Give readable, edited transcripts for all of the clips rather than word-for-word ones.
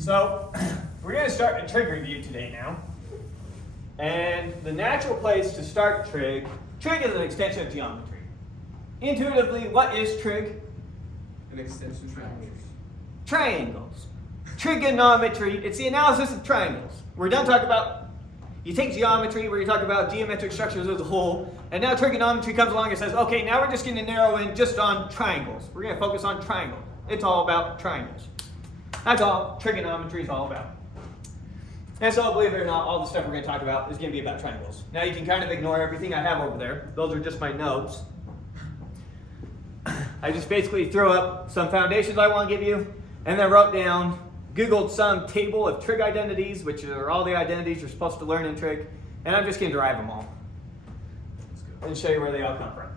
So we're going to start a trig review today now. And the natural place to start trig is an extension of geometry. Intuitively, what is trig? An extension of triangles. Triangles. Trigonometry, it's the analysis of triangles. We're done talking about, you take geometry where you talk about geometric structures as a whole, and now trigonometry comes along and says, okay, now we're just going to narrow in just on triangles. We're going to focus on triangles. It's all about triangles. That's all trigonometry is all about. And so, believe it or not, all the stuff we're going to talk about is going to be about triangles. Now you can kind of ignore everything I have over there. Those are just my notes. I just basically throw up some foundations I want to give you, and then wrote down, Googled some table of trig identities, which are all the identities you're supposed to learn in trig, and I'm just going to derive them all and show you where they all come from.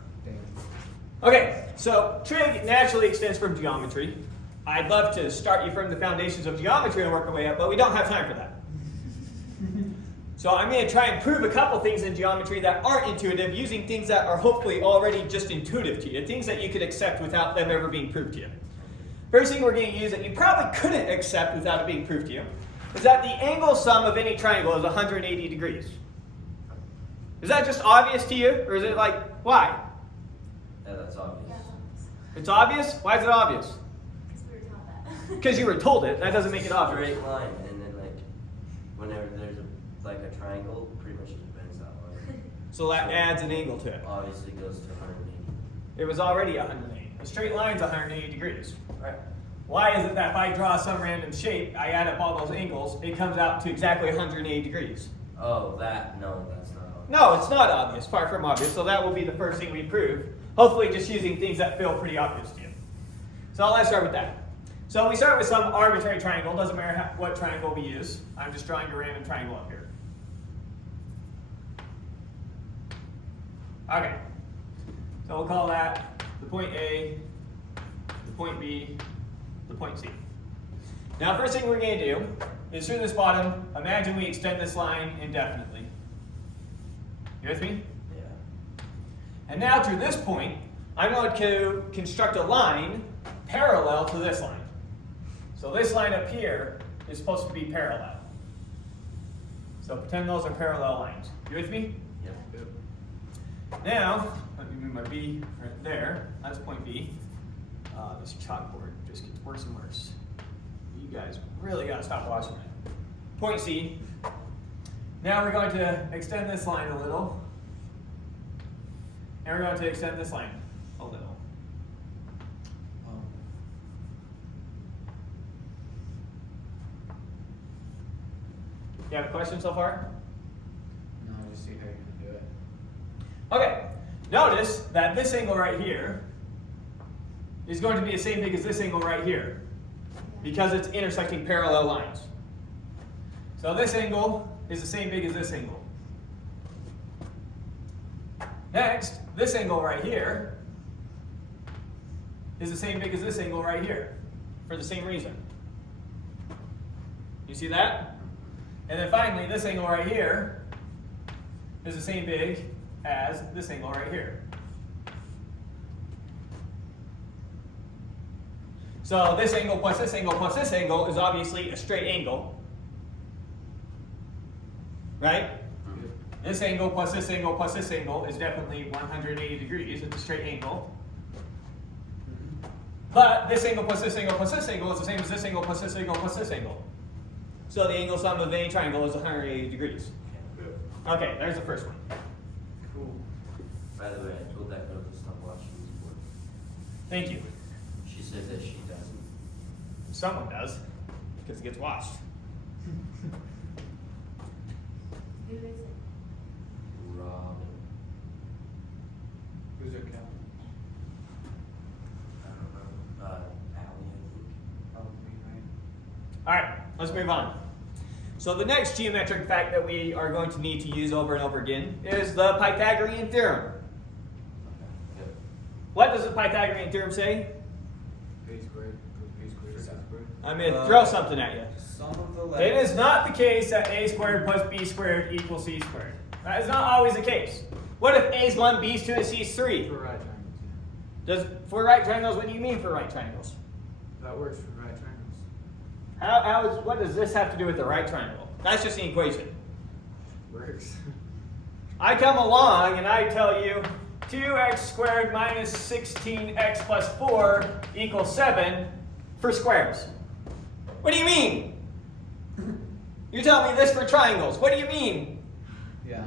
Okay, so trig naturally extends from geometry. I'd love to start you from the foundations of geometry and work our way up, but we don't have time for that. So I'm going to try and prove a couple things in geometry that aren't intuitive using things that are hopefully already just intuitive to you, things that you could accept without them ever being proved to you. First thing we're going to use that you probably couldn't accept without it being proved to you is that the angle sum of any triangle is 180 degrees. Is that just obvious to you, or is it like, why? Yeah, that's obvious. It's obvious? Why is it obvious? Because we were taught that. Because you were told it. That doesn't make it obvious. Straight line, and then like whenever there's a triangle, pretty much just bends that line. So that adds an angle to it. Obviously goes to 180. It was already 180. A straight line's 180 degrees. Right. Why is it that if I draw some random shape, I add up all those angles, it comes out to exactly 180 degrees? Oh, that, no, that's not obvious. No, it's not obvious, far from obvious. So that will be the first thing we prove. Hopefully just using things that feel pretty obvious to you. So let's start with that. So we start with some arbitrary triangle. Doesn't matter what triangle we use. I'm just drawing a random triangle up here. Okay. So we'll call that the point A, the point B, the point C. Now, first thing we're going to do is through this bottom, imagine we extend this line indefinitely. You with me? Yeah. And now through this point, I'm going to construct a line parallel to this line. So this line up here is supposed to be parallel. So pretend those are parallel lines. You with me? Yep. Now, let me move my B right there. That's point B. This chalkboard just gets worse and worse. You guys really got to stop watching it. Point C. Now we're going to extend this line a little. And we're going to extend this line a little. You have a question so far? No, I just see how you're going to do it. Okay, notice that this angle right here is going to be the same big as this angle right here because it's intersecting parallel lines. So this angle is the same big as this angle. Next, this angle right here is the same big as this angle right here for the same reason. You see that? And then finally, this angle right here is the same big as this angle right here. So this angle plus this angle plus this angle is obviously a straight angle. Right? This angle plus this angle plus this angle is definitely 180 degrees. It's a straight angle. But this angle plus this angle plus this angle is the same as this angle plus this angle plus this angle. So the angle sum of any triangle is 180 degrees. Okay, there's the first one. Cool. By the way, I told that girl to stop watching this board. Thank you. She said that she doesn't. Someone does, because it gets watched. Who is it? Robin. Who's your captain? I don't know. Allie, I think. Probably, right? All right, let's move on. So the next geometric fact that we are going to need to use over and over again is the Pythagorean theorem. Yep. What does the Pythagorean theorem say? A squared plus B squared is C squared. I'm going to throw something at you. Sum of the It letters. is not the case that a squared plus b squared equals c squared. That is not always the case. What if a is 1, b is 2, and c is 3? For right triangles, yeah. For right triangles, what do you mean for right triangles? That works for right triangles. What does this have to do with the right triangle? That's just the equation. Works. I come along and I tell you 2x squared minus 16x plus 4 equals 7 for squares. What do you mean? You're telling me this for triangles. What do you mean? Yeah.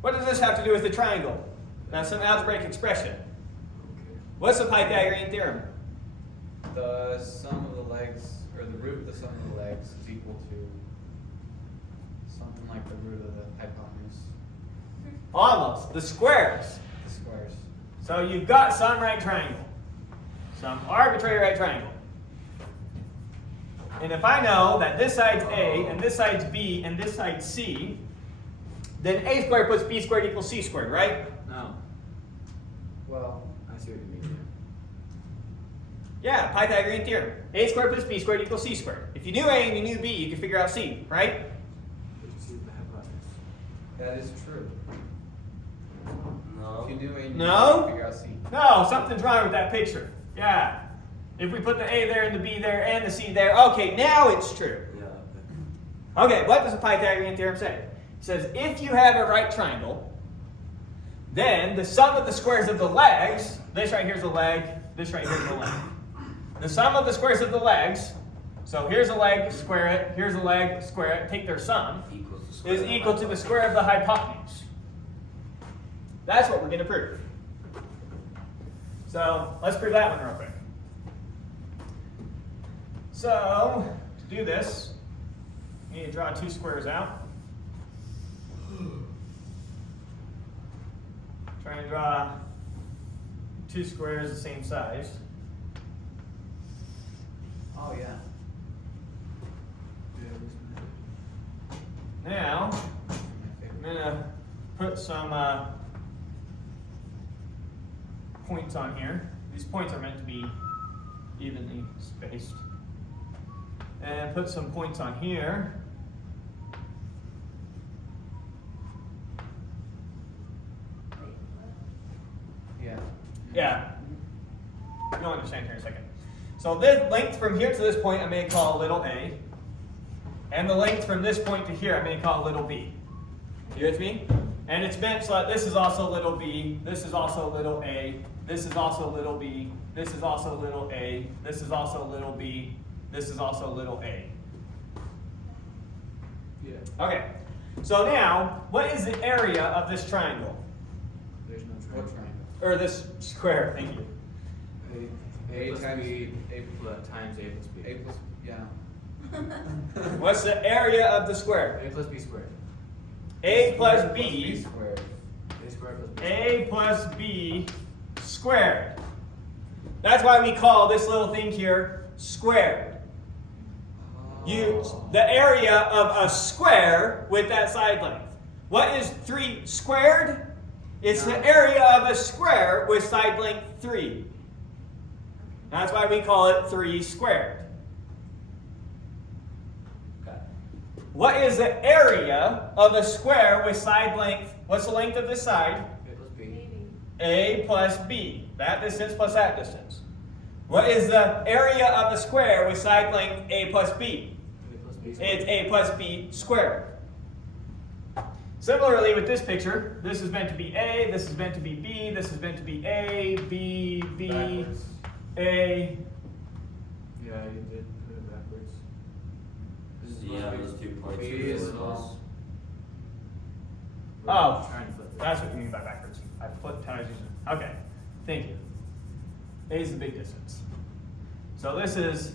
What does this have to do with the triangle? That's an algebraic expression. Okay. What's the Pythagorean theorem? The sum of the legs, or the root of the sum of the legs is equal to something like the root of the hypotenuse. Almost. The squares. The squares. So you've got some right triangle. Some arbitrary right triangle. And if I know that this side's A, and this side's B, and this side's C, then A squared plus B squared equals C squared, right? No. Well, I see what you mean. Yeah, Pythagorean theorem. A squared plus B squared equals C squared. If you knew A and you knew B, you could figure out C, right? But you see the hypotenuse. That is true. No. If you knew A, you No? could figure out C. No, something's wrong with that picture. Yeah. If we put the A there and the B there and the C there, okay, now it's true. Yeah. Okay, what does the Pythagorean theorem say? It says if you have a right triangle, then the sum of the squares of the legs, this right here's a leg, this right here's a leg. The sum of the squares of the legs, so here's a leg, square it, here's a leg, square it, take their sum, is equal to the square of the hypotenuse. That's what we're going to prove. So let's prove that one real quick. So to do this, we need to draw two squares out. Try and draw two squares the same size. Oh, yeah. Now, My I'm favorite. going to put some points on here. These points are meant to be evenly spaced. And put some points on here. Yeah. Yeah. You'll understand here in a second. So this length from here to this point I may call little a. And the length from this point to here I may call little b. You with me? And it's meant so that this is also little b, this is also little a, this is also little b, this is also little a, this is also little b, this is also little a. Yeah. Okay. So now, what is the area of this triangle? There's no triangle. What triangle? Or this square, thank you. A plus times B, A times A plus B. A plus, yeah. What's the area of the square? A plus B squared. A plus B b, squared. A squared plus B. a plus b squared. That's why we call this little thing here squared. The area of a square with that side length. What is 3 squared? It's the area of a square with side length 3. That's why we call it 3 squared. Okay. What is the area of a square with side length? What's the length of this side? A plus B. Maybe. A plus b. That distance plus that distance. What is the area of a square with side length a plus b? A plus B squared. It's a plus b squared. Similarly with this picture, this is meant to be a, this is meant to be b, this is meant to be a, b, b, Backwards. a. Yeah, you did put it backwards. This is Yeah, supposed to be those 2 points. B are is really small. close. We're Oh, trying to flip it. that's what you mean by backwards. I flipped times. Okay, thank you. A is the big distance. So this is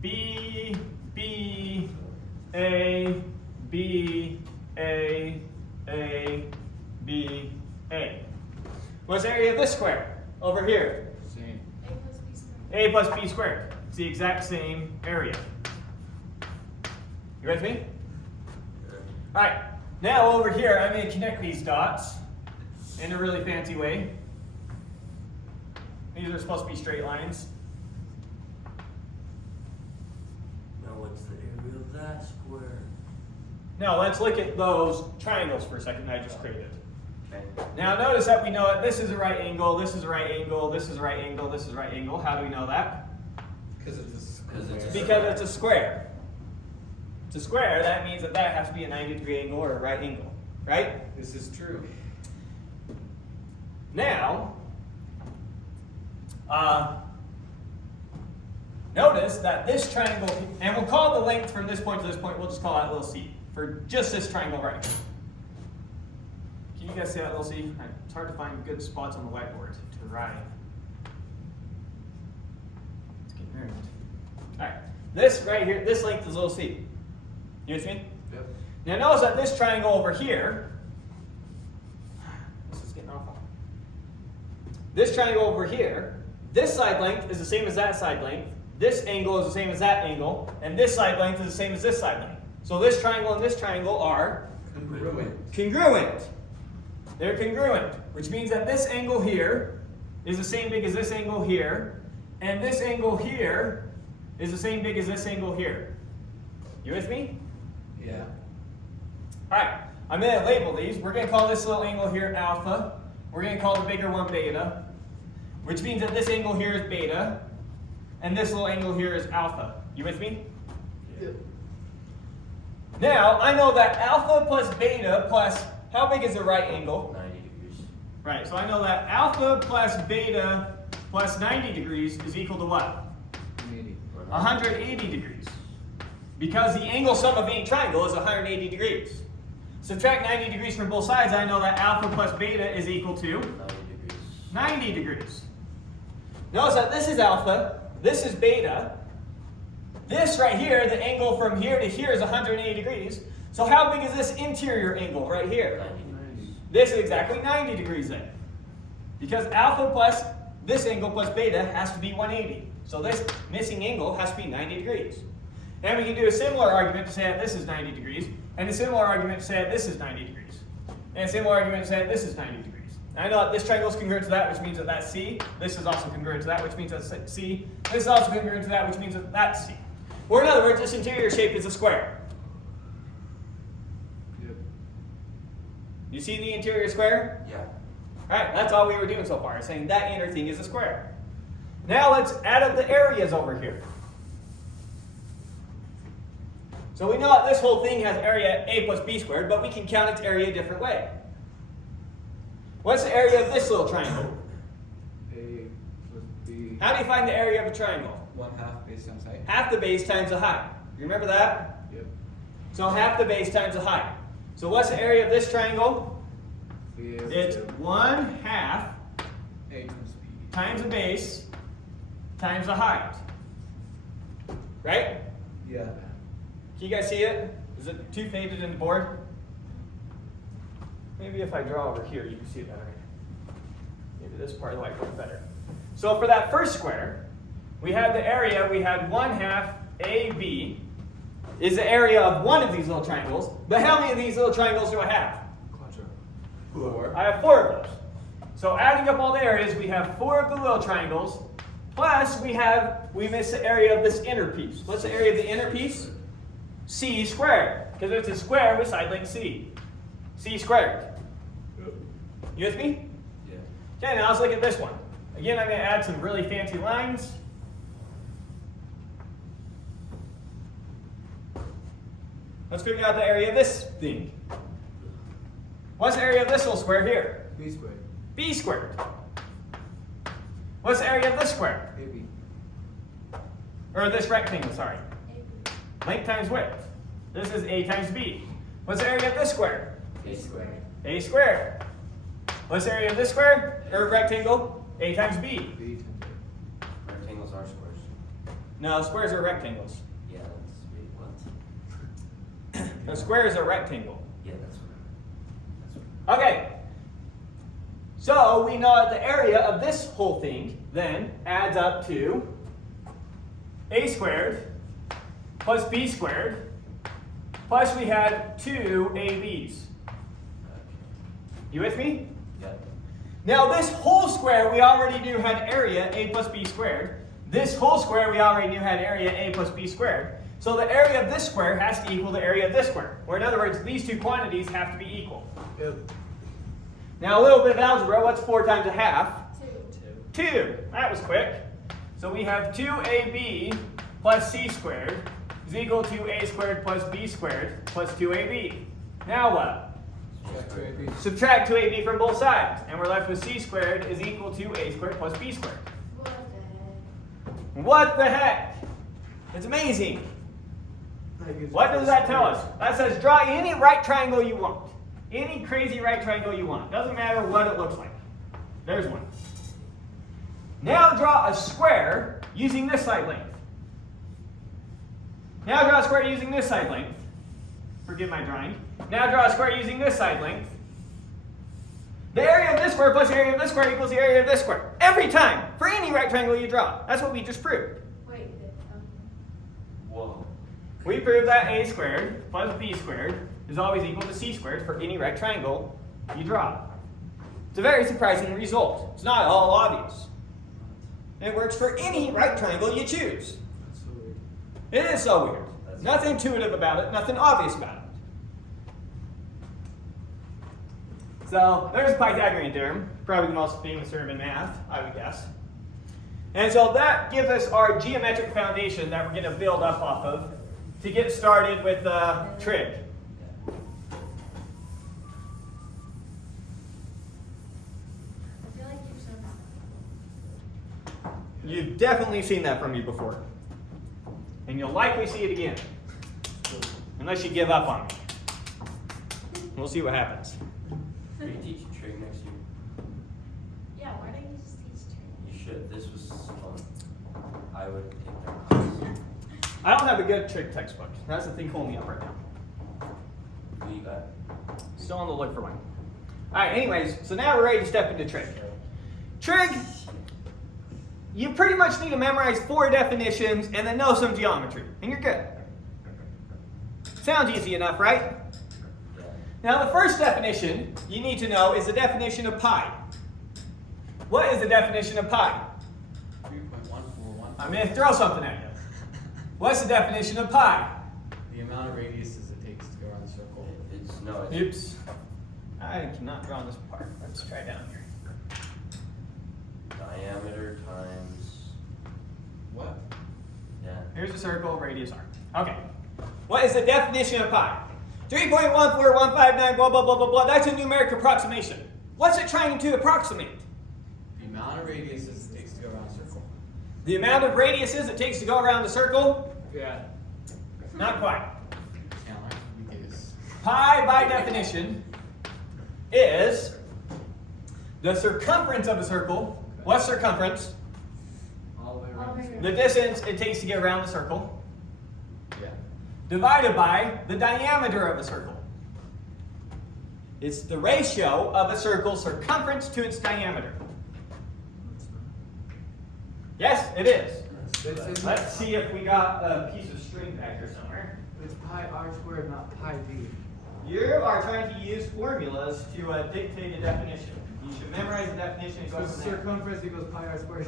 b, b, a, b, a, b, a. What's the area of this square? Over here. Same. A plus B squared. A plus b squared. It's the exact same area. You with me? All right. Now over here, I'm going to connect these dots in a really fancy way. These are supposed to be straight lines. Now what's the area of that square? Now let's look at those triangles for a second that I just created. Okay. Now notice that we know that this is a right angle, this is a right angle, this is a right angle, this is a right angle. How do we know that? Because it's a Because square. it's a Because it's a square. to square, that means that that has to be a 90-degree angle or a right angle, right? This is true. Now, notice that this triangle, and we'll call the length from this point to this point, we'll just call that little c, for just this triangle right here. Can you guys see that little c? It's hard to find good spots on the whiteboard to write. Let's get rid of it. All right, this right here, this length is little c. You with me? Yep. Now notice that this triangle over here, this is getting awful. This triangle over here, this side length is the same as that side length, this angle is the same as that angle, and this side length is the same as this side length. So this triangle and this triangle are congruent. They're congruent, which means that this angle here is the same big as this angle here, and this angle here is the same big as this angle here. You with me? Yeah. Alright, I'm going to label these. We're going to call this little angle here alpha. We're going to call the bigger one beta, which means that this angle here is beta, and this little angle here is alpha. You with me? Yep. Now, I know that alpha plus beta plus, how big is the right angle? 90 degrees. Right, so I know that alpha plus beta plus 90 degrees is equal to what? 80. 180 degrees. Because the angle sum of any triangle is 180 degrees. Subtract 90 degrees from both sides, I know that alpha plus beta is equal to 90 degrees. 90 degrees. Notice that this is alpha, this is beta. This right here, the angle from here to here is 180 degrees. So how big is this interior angle right here? 90 degrees. This is exactly 90 degrees then. Because alpha plus this angle plus beta has to be 180. So this missing angle has to be 90 degrees. And we can do a similar argument to say that this is 90 degrees, and a similar argument to say that this is 90 degrees, and a similar argument to say that this is 90 degrees. And I know that this triangle is congruent to that, which means that that's C. This is also congruent to that, which means that's C. This is also congruent to that, which means that that's C. Or in other words, this interior shape is a square. Yep. You see the interior square? Yeah. Alright, that's all we were doing so far, saying that inner thing is a square. Now let's add up the areas over here. So we know that this whole thing has area a plus b squared, but we can count its area a different way. What's the area of this little triangle? A plus B. How do you find the area of a triangle? 1/2 base times height. Half the base times the height. You remember that? Yep. So half the base times the height. So what's the area of this triangle? B is It's 1/2 A times B. times the base times the height. Right? Yeah. Can you guys see it? Is it too faded in the board? Maybe if I draw over here, you can see it better. Maybe this part of the whiteboard better. So for that first square, we had the area, we had 1/2 AB is the area of one of these little triangles. But how many of these little triangles do I have? Quadro. 4. I have 4 of those. So adding up all the areas, we have 4 of the little triangles, plus we miss the area of this inner piece. What's the area of the inner piece? C squared, because it's a square with side length C. C squared. You with me? Yeah. Okay, now let's look at this one. Again, I'm going to add some really fancy lines. Let's figure out the area of this thing. What's the area of this little square here? B squared. B squared. What's the area of this square? AB. Or this rectangle, sorry. A, Length times width. This is A times B. What's the area of this square? A squared. A squared. What's the area of this square? Or rectangle? A times B. B times A. Rectangles are squares. No, squares are rectangles. Yeah, that's wait, what? A square is a rectangle. Yeah, that's what. Okay. So we know that the area of this whole thing then adds up to A squared plus B squared plus we had 2 ABs. You with me? Yeah. Now this whole square we already knew had area A plus B squared. This whole square we already knew had area A plus B squared. So the area of this square has to equal the area of this square. Or in other words, these two quantities have to be equal. Yep. Now a little bit of algebra. What's 4 times a half? 2. 2. That was quick. So we have 2AB plus C squared is is equal to a squared plus b squared plus 2ab. Now what? Subtract 2ab from both sides, and we're left with c squared is equal to a squared plus b squared. What the heck? It's amazing. What does that tell us? That says draw any right triangle you want. Any crazy right triangle you want. Doesn't matter what it looks like. There's one. Now draw a square using this side length. Now draw a square using this side length. Forgive my drawing. Now draw a square using this side length. The area of this square plus the area of this square equals the area of this square. Every time, for any right triangle you draw. That's what we just proved. Wait, Whoa. We proved that a squared plus b squared is always equal to c squared for any right triangle you draw. It's a very surprising result. It's not all obvious. And it works for any right triangle you choose. That's so weird. It is so weird. Nothing intuitive about it, nothing obvious about it. So there's the Pythagorean theorem, probably the most famous theorem in math, I would guess. And so that gives us our geometric foundation that we're going to build up off of to get started with trig. I feel like you've said that. You've definitely seen that from me before. And you'll likely see it again. Unless you give up on me. We'll see what happens. Are you teaching trig next year? Yeah, why don't you just teach Trig? You should. This was fun. I would take that class. I don't have a good trig textbook. That's the thing holding me up right now. Who you got? Still on the look for one. Alright, anyways, so now we're ready to step into trig. Trig, you pretty much need to memorize 4 definitions and then know some geometry, and you're good. Sounds easy enough, right? Yeah. Now the first definition you need to know is the definition of pi. What is the definition of pi? 3.141. I'm going to throw something at you. What's the definition of pi? The amount of radiuses it takes to go around the circle. It's Oops. I cannot draw this part. Let's try down here. diameter times. What? Yeah. Here's a circle, radius r. Okay. What is the definition of pi? 3.14159, blah, blah, blah, blah, blah. That's a numeric approximation. What's it trying to approximate? The amount of radiuses it takes to go around a circle. The amount of radiuses it takes to go around the circle? Yeah. Not quite. Yeah, like we do this. Pi, by definition, is the circumference of a circle. What's circumference? All the way All the around. way around. The distance it takes to get around the circle, Yeah. divided by the diameter of a circle. It's the ratio of a circle's circumference to its diameter. Yes, it is. Let's see if we got a piece of string back here somewhere. It's pi r squared, not pi v. You are trying to use formulas to dictate a definition. You should memorize the definition and So go from there. circumference equals pi r squared.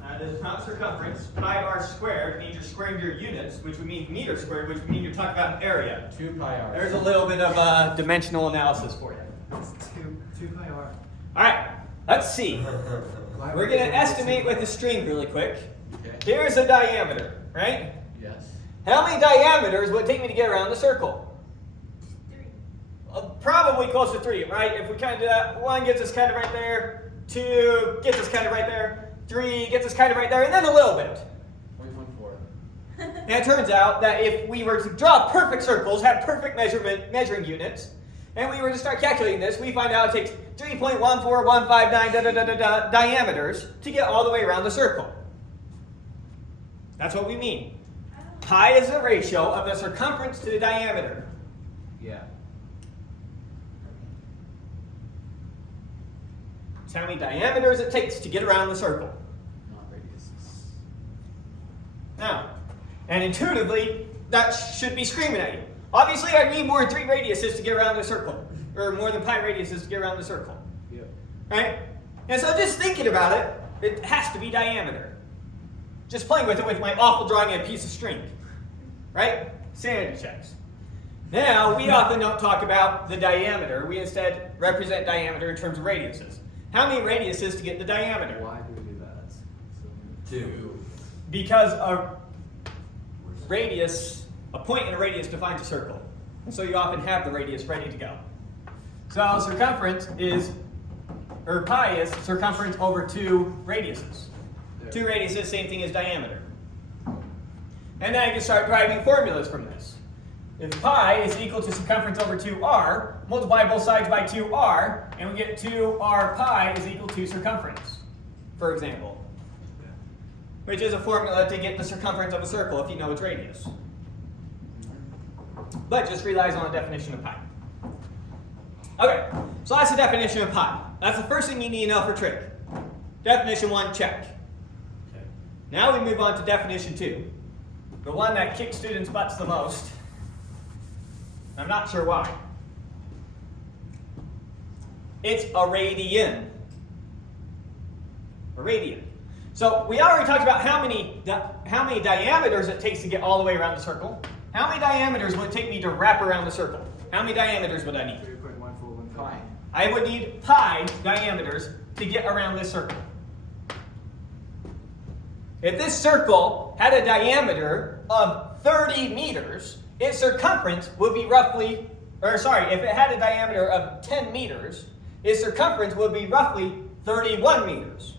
That is not circumference. Pi r squared means you're squaring your units, which would mean meter squared, which would mean you're talking about an area. 2 pi r. There's a little bit of dimensional analysis for you. It's 2 pi r. All right, let's see. We're going to estimate with the string really quick. Okay. Here's a diameter, right? Yes. How many diameters would it take me to get around the circle? 3. Probably close to 3, right? If we kind of do that, 1 gets us kind of right there, 2 gets us kind of right there, 3 gets us kind of right there, and then a little bit. 0.14. And it turns out that if we were to draw perfect circles, have perfect measuring units, and we were to start calculating this, we find out it takes 3.14159 diameters to get all the way around the circle. That's what we mean. Pi is the ratio of the circumference to the diameter. Yeah. It's how many diameters it takes to get around the circle. Not radiuses. Now, and intuitively, that should be screaming at you. Obviously, I need more than 3 radiuses to get around the circle, or more than pi radiuses to get around the circle, Yep. right? And so just thinking about it, it has to be diameter. Just playing with it with my awful drawing of a piece of string, right? Sanity checks. Now, we often don't talk about the diameter. We instead represent diameter in terms of radiuses. How many radiuses to get the diameter? Why do we do that? That's so weird. 2. because a radius, a point in a radius defines a circle. And so you often have the radius ready to go. So circumference is, or pi is circumference over 2 radiuses. 2 radiuses, same thing as diameter. And then I can start deriving formulas from this. If pi is equal to circumference over 2r, multiply both sides by 2r, and we get 2r pi is equal to circumference, for example. Which is a formula to get the circumference of a circle if you know its radius. But just relies on the definition of pi. Okay, so that's the definition of pi. That's the first thing you need to know for trig. Definition 1, check. Okay. Now we move on to definition 2. The one that kicks students' butts the most. I'm not sure why. It's a radian. A radian. So we already talked about how many diameters it takes to get all the way around the circle. How many diameters would it take me to wrap around the circle? How many diameters would I need? 3.141 Pi. I would need pi diameters to get around this circle. If this circle had a diameter of 30 meters, its circumference would be roughly, if it had a diameter of 10 meters, its circumference would be roughly 31 meters.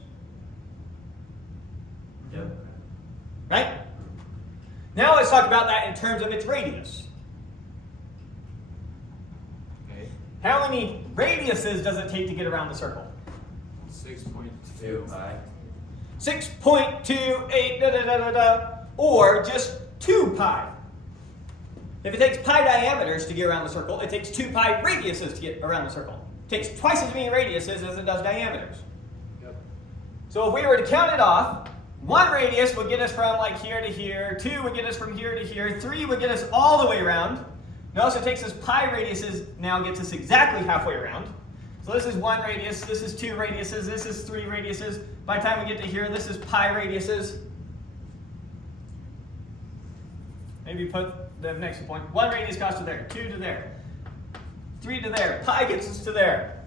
Yep. Right? Now let's talk about that in terms of its radius. Okay. How many radiuses does it take to get around the circle? 6.2. 2 pi. 6.28 or just 2 pi. If it takes pi diameters to get around the circle, it takes 2 pi radiuses to get around the circle. It takes twice as many radiuses as it does diameters. Yep. So if we were to count it off, 1 radius would get us from like here to here, 2 would get us from here to here, 3 would get us all the way around. Notice it takes us pi radiuses, now gets us exactly halfway around. So this is 1 radius, this is 2 radiuses, this is 3 radiuses. By the time we get to here, this is pi radiuses. Maybe put the next point. 1 radius goes to there, 2 to there, 3 to there. Pi gets us to there.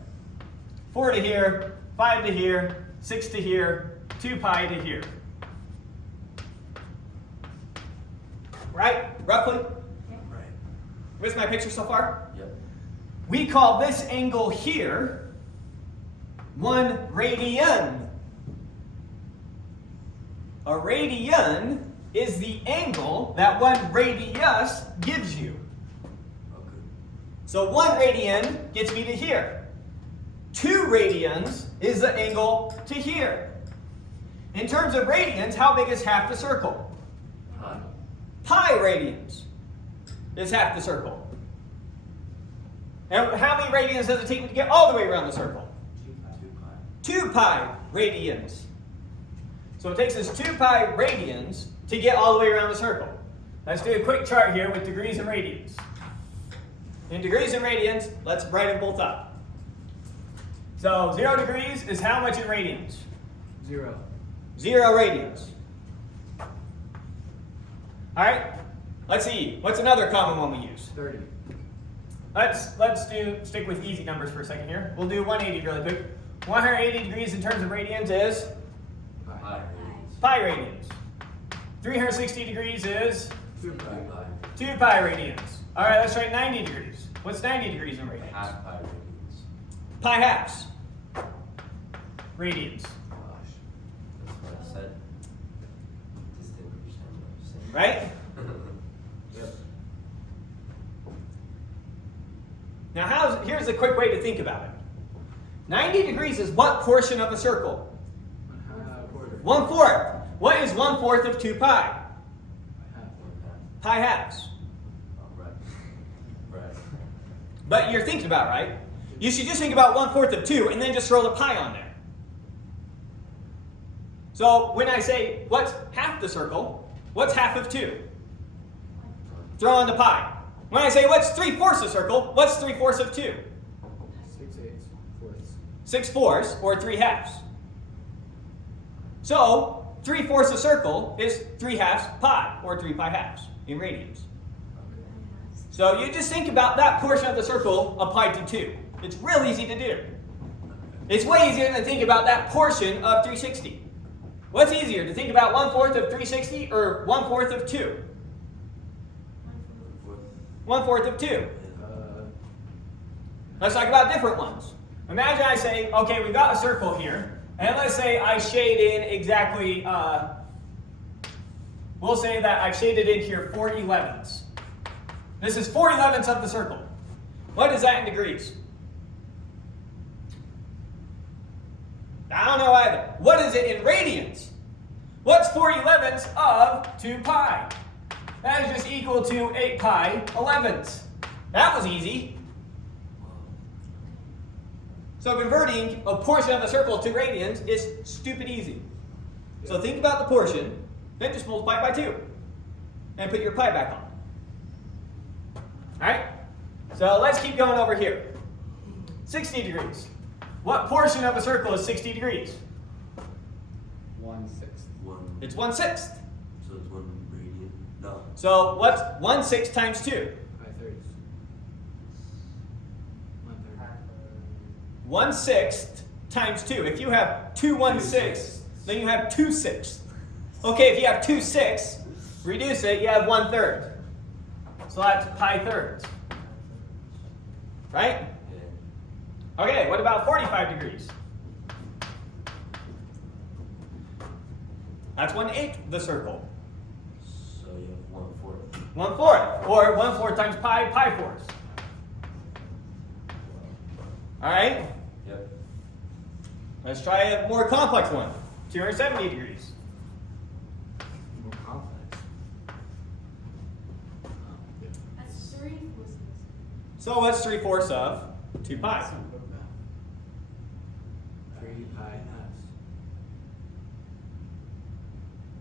4 to here, 5 to here, 6 to here, 2 pi to here. Right? Roughly? Right. With my picture so far? Yep. We call this angle here 1 radian. A radian is the angle that 1 radius gives you. Okay. So 1 radian gets me to here. 2 radians is the angle to here. In terms of radians, how big is half the circle? Pi. Pi radians is half the circle. And how many radians does it take me to get all the way around the circle? 2 pi radians. So it takes us 2 pi radians to get all the way around the circle. Let's do a quick chart here with degrees and radians. In degrees and radians, let's write them both up. So 0 degrees is how much in radians? 0. 0 radians. All right, let's see. What's another common one we use? 30. Let's stick with easy numbers for a second here. We'll do 180 really quick. 180 degrees in terms of radians is Pi. pi radians. 360 degrees is 2 pi. 2 pi radians. All right, let's try 90 degrees. What's 90 degrees in radians? Half pi radians. Pi halves. Radians. Gosh. That's what I said. Distinguish them. Right? Yep. Now, here's a quick way to think about it. 90 degrees is what portion of a circle? 1/4. 1/4. What is 1/4 of 2 pi? Half. Pi halves. Oh, right. Right. But you're thinking about it, right? You should just think about 1/4 of 2 and then just throw the pi on there. So when I say, what's half the circle? What's half of 2? Throw on the pi. When I say, what's 3/4 the circle? What's 3/4 of 2? 6/8. 4ths. 6/4 or 3 halves. So 3/4 a circle is 3 halves pi or 3 pi halves in radians. So you just think about that portion of the circle applied to 2. It's real easy to do. It's way easier than to think about that portion of 360. What's easier, to think about 1/4 of 360 or 1/4 of 2? 1/4 of 2. Let's talk about different ones. Imagine I say, okay, we've got a circle here, and let's say I shade in exactly, we'll say that I've shaded in here 4/11. This is 4/11 of the circle. What is that in degrees? I don't know either. What is it in radians? What's 4/11 of 2 pi? That is just equal to 8 pi 11ths. That was easy. So converting a portion of a circle to radians is stupid easy. So think about the portion, then just multiply it by 2. And put your pi back on. Alright? So let's keep going over here. 60 degrees. What portion of a circle is 60 degrees? 1/6. It's 1/6. So it's 1 radian? No. So what's 1/6 times 2? 5/3. 1/3. 1/6 times 2. If you have 2 1/6, then you have 2/6. Okay, if you have 2/6, reduce it, you have 1/3. So that's pi thirds. Right? Yeah. Okay, what about 45 degrees? That's 1/8 the circle. So you have 1/4. 1/4. Or 1/4 times pi, pi fourths. Alright? Yep. Let's try a more complex one. 270 degrees. More complex. Yeah. That's 3/4. So what's 3/4 of 2 pi? 3 pi halves.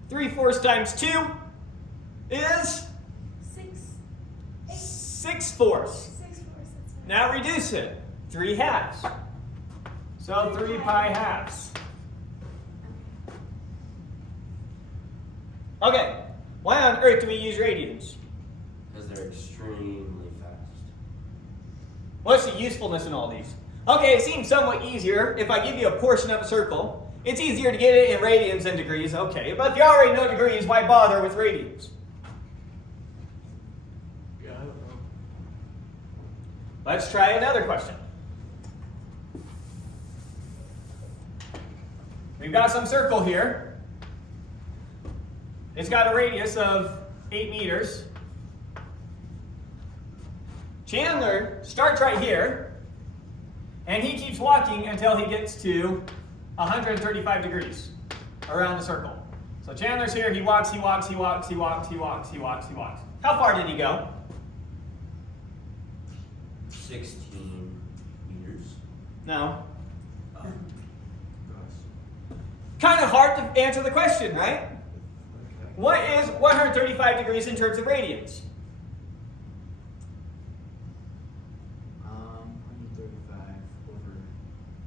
3/4 times 2 is 6. 6/4. 6/4. That's right. Now reduce it. 3 halves. So 3 pi halves. Okay, why on earth do we use radians? Because they're extremely fast. What's the usefulness in all these? Okay, it seems somewhat easier if I give you a portion of a circle. It's easier to get it in radians than degrees, okay. But if you already know degrees, why bother with radians? Yeah, I don't know. Let's try another question. We've got some circle here. It's got a radius of 8 meters. Chandler starts right here, and he keeps walking until he gets to 135 degrees around the circle. So Chandler's here, he walks, he walks, he walks, he walks, he walks, he walks, he walks. How far did he go? 16 meters. No. Gosh. Kind of hard to answer the question, right? Okay. What is 135 degrees in terms of radians? 135 over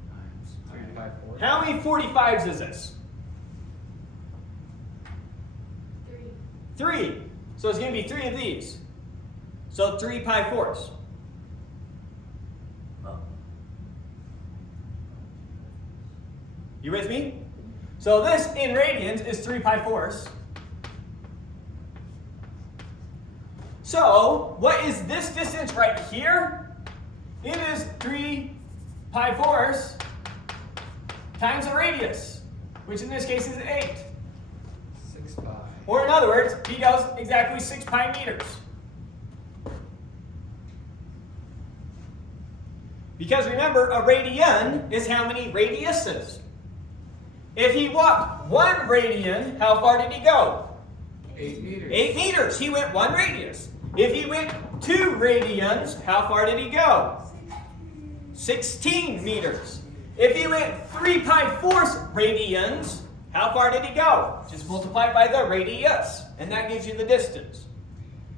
times. 3 pi 4. How many 45s is this? 3. 3. So it's going to be 3 of these. So 3 pi fourths. Oh. You with me? So this in radians is 3 pi fourths. So what is this distance right here? It is 3 pi fourths times the radius, which in this case is 8. 6 pi. Or in other words, he goes exactly 6 pi meters. Because remember, a radian is how many radiuses? If he walked 1 radian, how far did he go? 8 meters. 8 meters. He went 1 radius. If he went 2 radians, how far did he go? 16 meters. If he went 3 pi fourths radians, how far did he go? Just multiply by the radius, and that gives you the distance.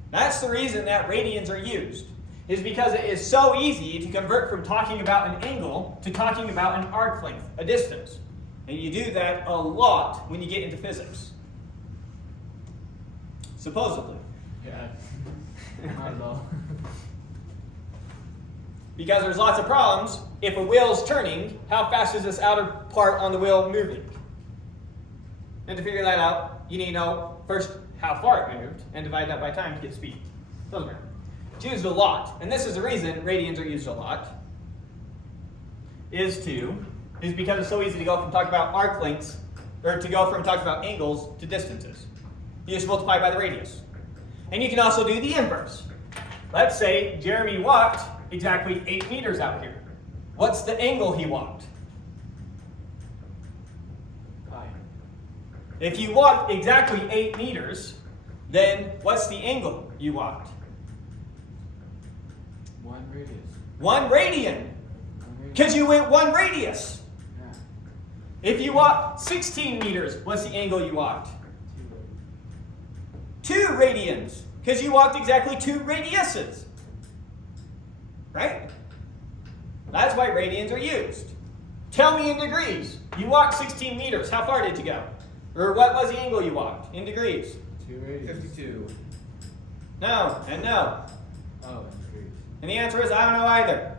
That's the reason that radians are used, is because it is so easy to convert from talking about an angle to talking about an arc length, a distance. And you do that a lot when you get into physics. Supposedly. Yeah. Not at all. Because there's lots of problems. If a wheel's turning, how fast is this outer part on the wheel moving? And to figure that out, you need to know first how far it moved and divide that by time to get speed. Doesn't matter. It's used a lot, and this is the reason radians are used a lot, is because it's so easy to go from talking about arc lengths, or to go from talking about angles to distances. You just multiply by the radius. And you can also do the inverse. Let's say Jeremy walked exactly 8 meters out here. What's the angle he walked? Pi. If you walked exactly 8 meters, then what's the angle you walked? 1 radius. 1 radian. 1 radius. Because you went 1 radius. Yeah. If you walked 16 meters, what's the angle you walked? 2 radians. Because you walked exactly 2 radiuses. Right? That's why radians are used. Tell me in degrees. You walked 16 meters. How far did you go? Or what was the angle you walked in degrees? 2 radius. 52. No, and no. Oh, in degrees. And the answer is I don't know either.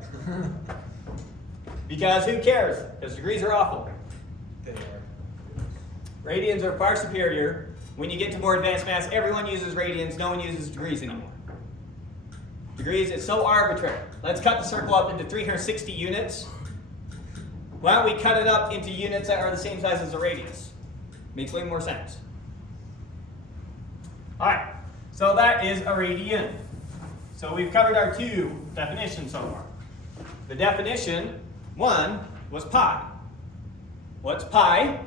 Because who cares? Because degrees are awful. They are. Radians are far superior. When you get to more advanced maths, everyone uses radians. No one uses degrees anymore. Degrees is so arbitrary. Let's cut the circle up into 360 units. Why don't we cut it up into units that are the same size as the radius? Makes way more sense. All right, so that is a radian. So we've covered our 2 definitions so far. The definition 1 was pi. What's pi?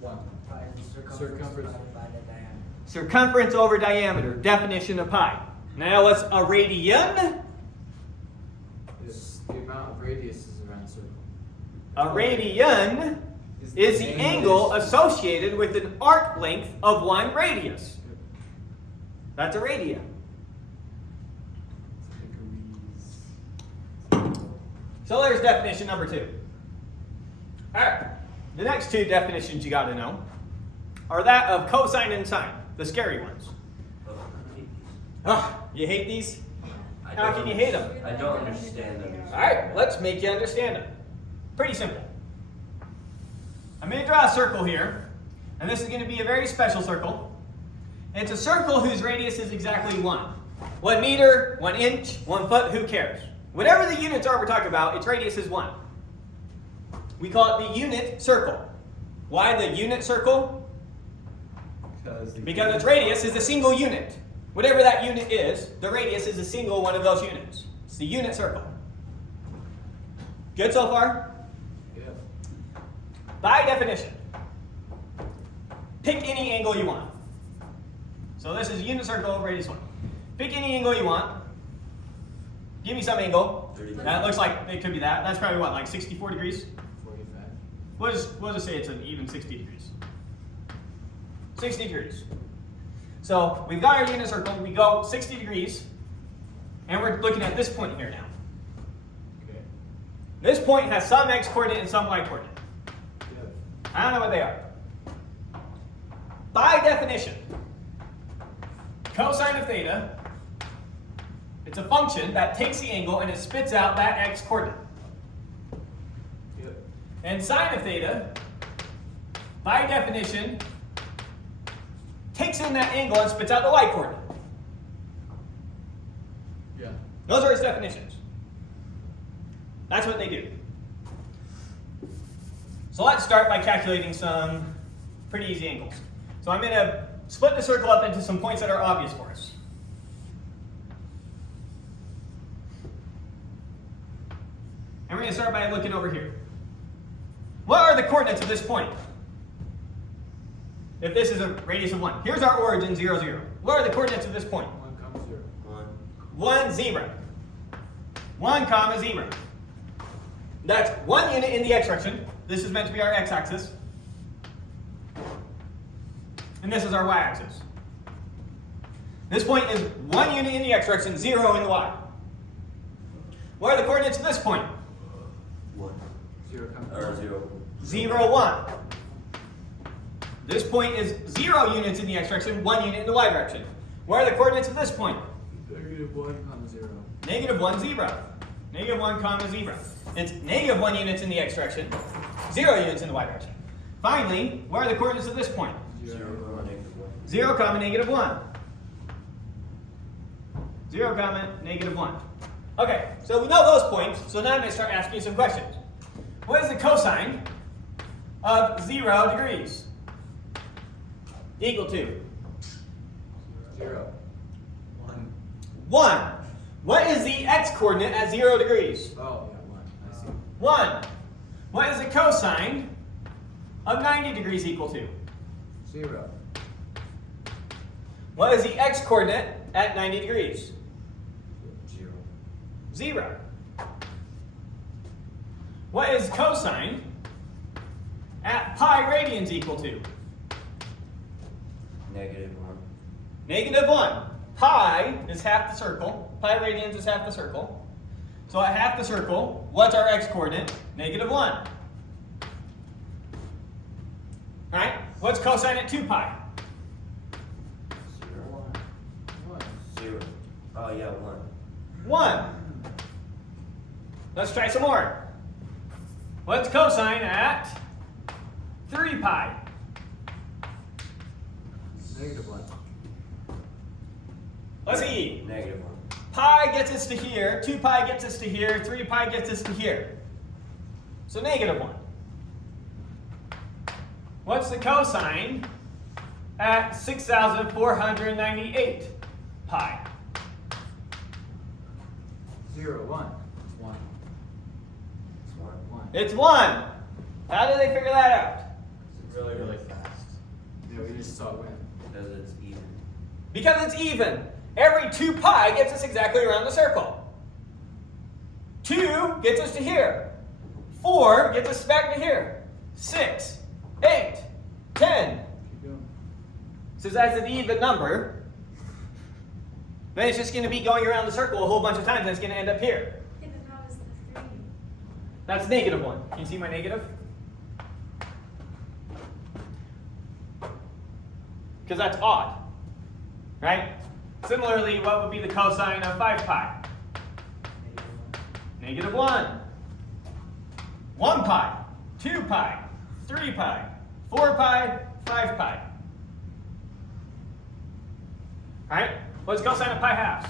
1. Pi is the Circumference. divided by the diameter. Circumference over diameter, definition of pi. Now what's a radian? Is the amount of radiuses around the circle. A radian is the angle associated with an arc length of 1 radius. That's a radian. So there's definition number 2. All right, the next 2 definitions you got to know are that of cosine and sine, the scary ones. Oh, I hate these. Ah, you hate these? I How don't can you hate them? I don't understand them. All right, let's make you understand them. Pretty simple. I'm going to draw a circle here, and this is going to be a very special circle. It's a circle whose radius is exactly 1. 1 meter, 1 inch, 1 foot, who cares? Whatever the units are we're talking about, its radius is 1. We call it the unit circle. Why the unit circle? Because its radius is a single unit. Whatever that unit is, the radius is a single one of those units. It's the unit circle. Good so far? Yeah. By definition, pick any angle you want. So this is unit circle, radius 1. Pick any angle you want. Give me some angle. 35. That looks like it could be that. That's probably what, like 64 degrees? 45. We'll just say it's an even 60 degrees. 60 degrees. So we've got our unit circle. We go 60 degrees, and we're looking at this point here now. Okay. This point has some x coordinate and some y coordinate. Yeah. I don't know what they are. By definition, cosine of theta, it's a function that takes the angle and it spits out that x coordinate. Yep. And sine of theta, by definition, takes in that angle and spits out the y coordinate. Yeah. Those are its definitions. That's what they do. So let's start by calculating some pretty easy angles. So I'm going to split the circle up into some points that are obvious for us. And we're going to start by looking over here. What are the coordinates of this point? If this is a radius of 1. Here's our origin, 0, 0. What are the coordinates of this point? 1, 0. 1, 0. 1, comma, 0. That's 1 unit in the x direction. This is meant to be our x-axis. And this is our y-axis. This point is 1 unit in the x direction, 0 in the y. What are the coordinates of this point? 1. 0, Or 0. 0, 1. This point is 0 units in the x direction, 1 unit in the y direction. What are the coordinates of this point? -1, 0. -1, 0. -1, comma, 0. It's -1 units in the x direction, 0 units in the y direction. Finally, what are the coordinates of this point? 0, negative 1. 0, comma, negative 1. 0, comma, negative 1. Okay, so we know those points, so now I'm going to start asking you some questions. What is the cosine of 0 degrees? Equal to? 0. 1. 1. What is the x-coordinate at 0 degrees? Oh, yeah, 1. I see. 1. What is the cosine of 90 degrees equal to? 0. What is the x-coordinate at 90 degrees? 0. 0. What is cosine at pi radians equal to? Negative 1. Negative 1. Pi is half the circle. Pi radians is half the circle. So at half the circle, what's our x-coordinate? Negative 1. Alright? What's cosine at 2 pi? 0. 1. 0. Oh, yeah, 1. 1. Let's try some more. What's cosine at 3 pi? Negative 1. Let's see. Negative 1. Pi gets us to here, 2 pi gets us to here, 3 pi gets us to here. So negative 1. What's the cosine at 6,498 pi? 0, 1. 1. It's 1. 1. It's 1. How did they figure that out? It's really, really fast. Yeah, we just saw when. Because it's even. Because it's even. Every 2 pi gets us exactly around the circle. 2 gets us to here. 4 gets us back to here. 6, 8, 10. Keep going. Since that's an even number, then it's just going to be going around the circle a whole bunch of times and it's going to end up here. Yeah, but how is the 3? That's negative 1. Can you see my negative? Because that's odd, right? Similarly, what would be the cosine of 5 pi? Negative 1. 1 pi, 2 pi, 3 pi, 4 pi, 5 pi. All right, what's cosine of pi halves?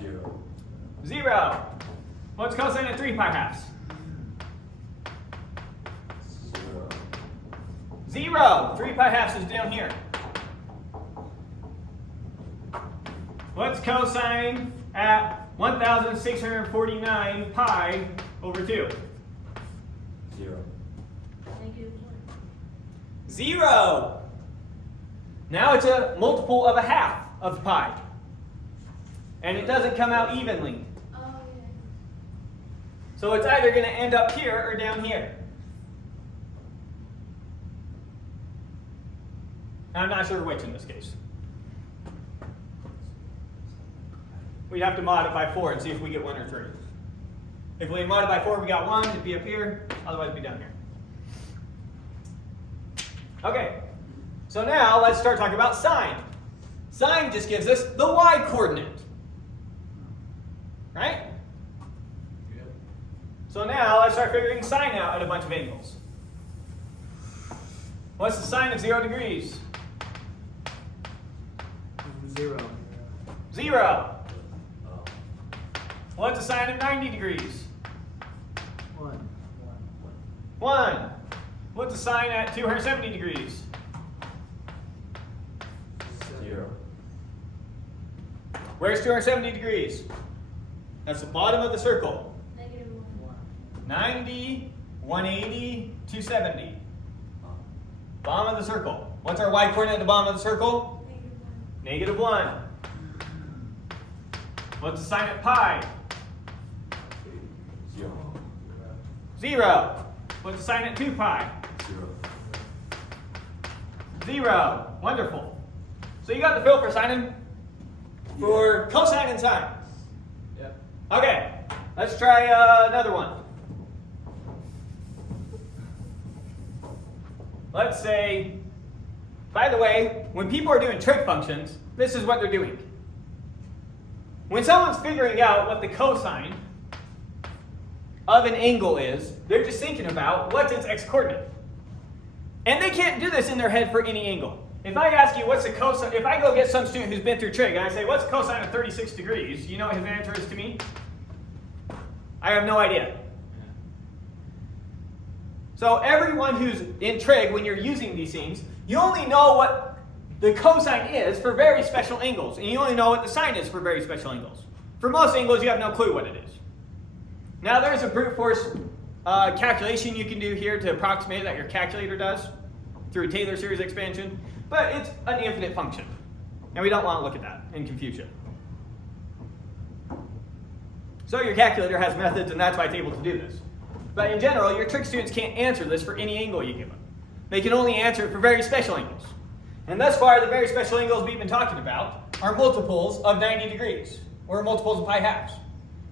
0. 0. What's cosine of 3 pi halves? 0. 0. 3 pi halves is down here. What's cosine at 1,649 pi over 2? 0. Negative 1. 0. Now it's a multiple of a half of pi. And it doesn't come out evenly. Oh, yeah. So it's either going to end up here or down here. I'm not sure which in this case. We'd have to mod it by 4 and see if we get 1 or 3. If we mod it by 4, we got 1, it'd be up here, otherwise it'd be down here. Okay, so now let's start talking about sine. Sine just gives us the y-coordinate. Right? Yep. So now let's start figuring sine out at a bunch of angles. What's the sine of 0 degrees? 0. 0. Oh. What's the sine of 90 degrees? 1. 1. What's the sine at 270 degrees? 0. Where's 270 degrees? That's the bottom of the circle. Negative 1. 90, 180, 270. Oh. Bottom of the circle. What's our y-coordinate at the bottom of the circle? Negative 1. -1. What's the sign at pi? 0. 0. What's the sign at 2 pi? 0. 0. Wonderful. So you got the feel for sine for cosine and sine. Yep. Okay, let's try another one. Let's say, by the way, when people are doing trig functions, this is what they're doing. When someone's figuring out what the cosine of an angle is, they're just thinking about what's its x-coordinate. And they can't do this in their head for any angle. If I ask you what's the cosine, if I go get some student who's been through trig and I say, what's the cosine of 36 degrees? You know what his answer is to me? I have no idea. So everyone who's in trig, when you're using these things, you only know what the cosine is for very special angles, and you only know what the sine is for very special angles. For most angles, you have no clue what it is. Now there's a brute force calculation you can do here to approximate that your calculator does through a Taylor series expansion, but it's an infinite function, and we don't want to look at that and confuse you. So your calculator has methods, and that's why it's able to do this. But in general, your trig students can't answer this for any angle you give them. They can only answer it for very special angles. And thus far, the very special angles we've been talking about are multiples of 90 degrees, or multiples of pi halves.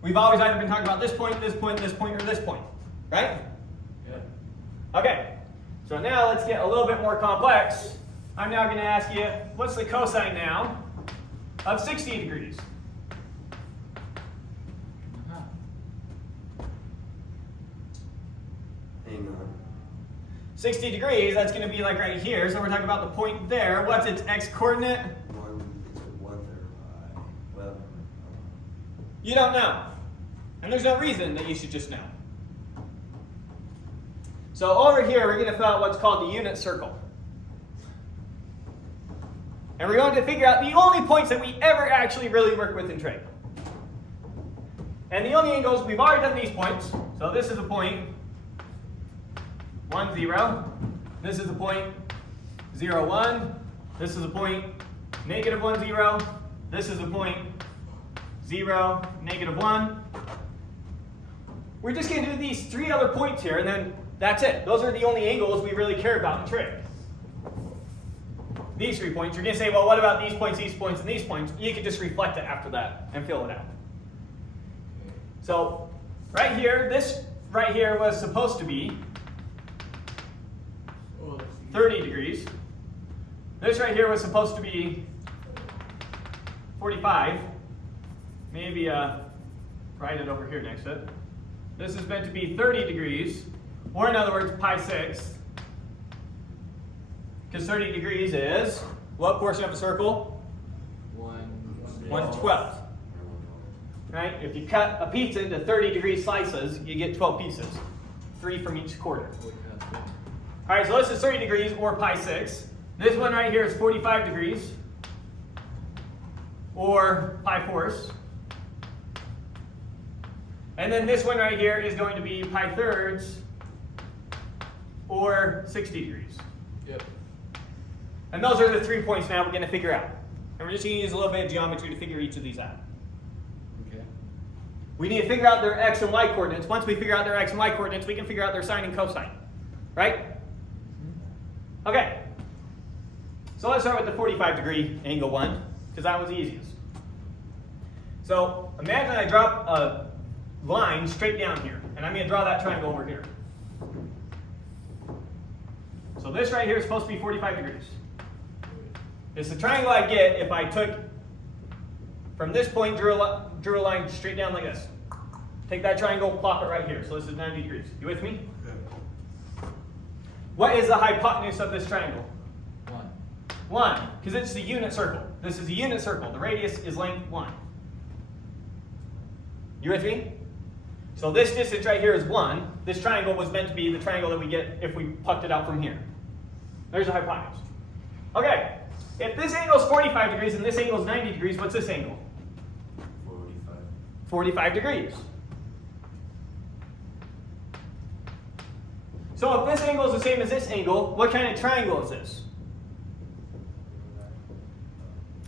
We've always either been talking about this point, this point, this point, or this point, right? Yeah. Okay, so now let's get a little bit more complex. I'm now going to ask you, what's the cosine now of 60 degrees? Hang on. 60 degrees, that's going to be like right here, so we're talking about the point there. What's its x-coordinate? It's a 1/3 pi. Well, You don't know. And there's no reason that you should just know. So over here, we're going to fill out what's called the unit circle. And we're going to figure out the only points that we ever actually really work with in trig. And the only angles, we've already done these points. So this is a point 1, 0. This is a point 0, 1. This is a point -1, 0. This is a point 0, -1. We're just going to do these 3 other points here, and then that's it. Those are the only angles we really care about in trig. These 3 points, you're going to say, well, what about these points, and these points? You can just reflect it after that and fill it out. So right here, this right here was supposed to be 30 degrees. This right here was supposed to be 45. Maybe write it over here next to it. This is meant to be 30 degrees, or in other words, pi 6. Because 30 degrees is what portion of a circle? 1/12. Right? If you cut a pizza into 30-degree slices, you get 12 pieces, 3 from each quarter. All right, so this is 30 degrees or pi 6. This one right here is 45 degrees or pi 4ths. And then this one right here is going to be pi 3rds or 60 degrees. Yep. And those are the 3 points now we're going to figure out. And we're just going to use a little bit of geometry to figure each of these out. Okay. We need to figure out their x and y coordinates. Once we figure out their x and y coordinates, we can figure out their sine and cosine. Right? Okay. So let's start with the 45-degree angle one, because that was the easiest. So imagine I drop a line straight down here, and I'm going to draw that triangle over here. So this right here is supposed to be 45 degrees. It's the triangle I get if I took from this point, drew a line straight down like this. Take that triangle, plop it right here. So this is 90 degrees. You with me? What is the hypotenuse of this triangle? 1, because it's the unit circle. This is a unit circle. The radius is length 1. You with me? So this distance right here is 1. This triangle was meant to be the triangle that we get if we plucked it out from here. There's the hypotenuse. Okay, if this angle is 45 degrees and this angle is 90 degrees, what's this angle? 45. 45 degrees. So if this angle is the same as this angle, what kind of triangle is this?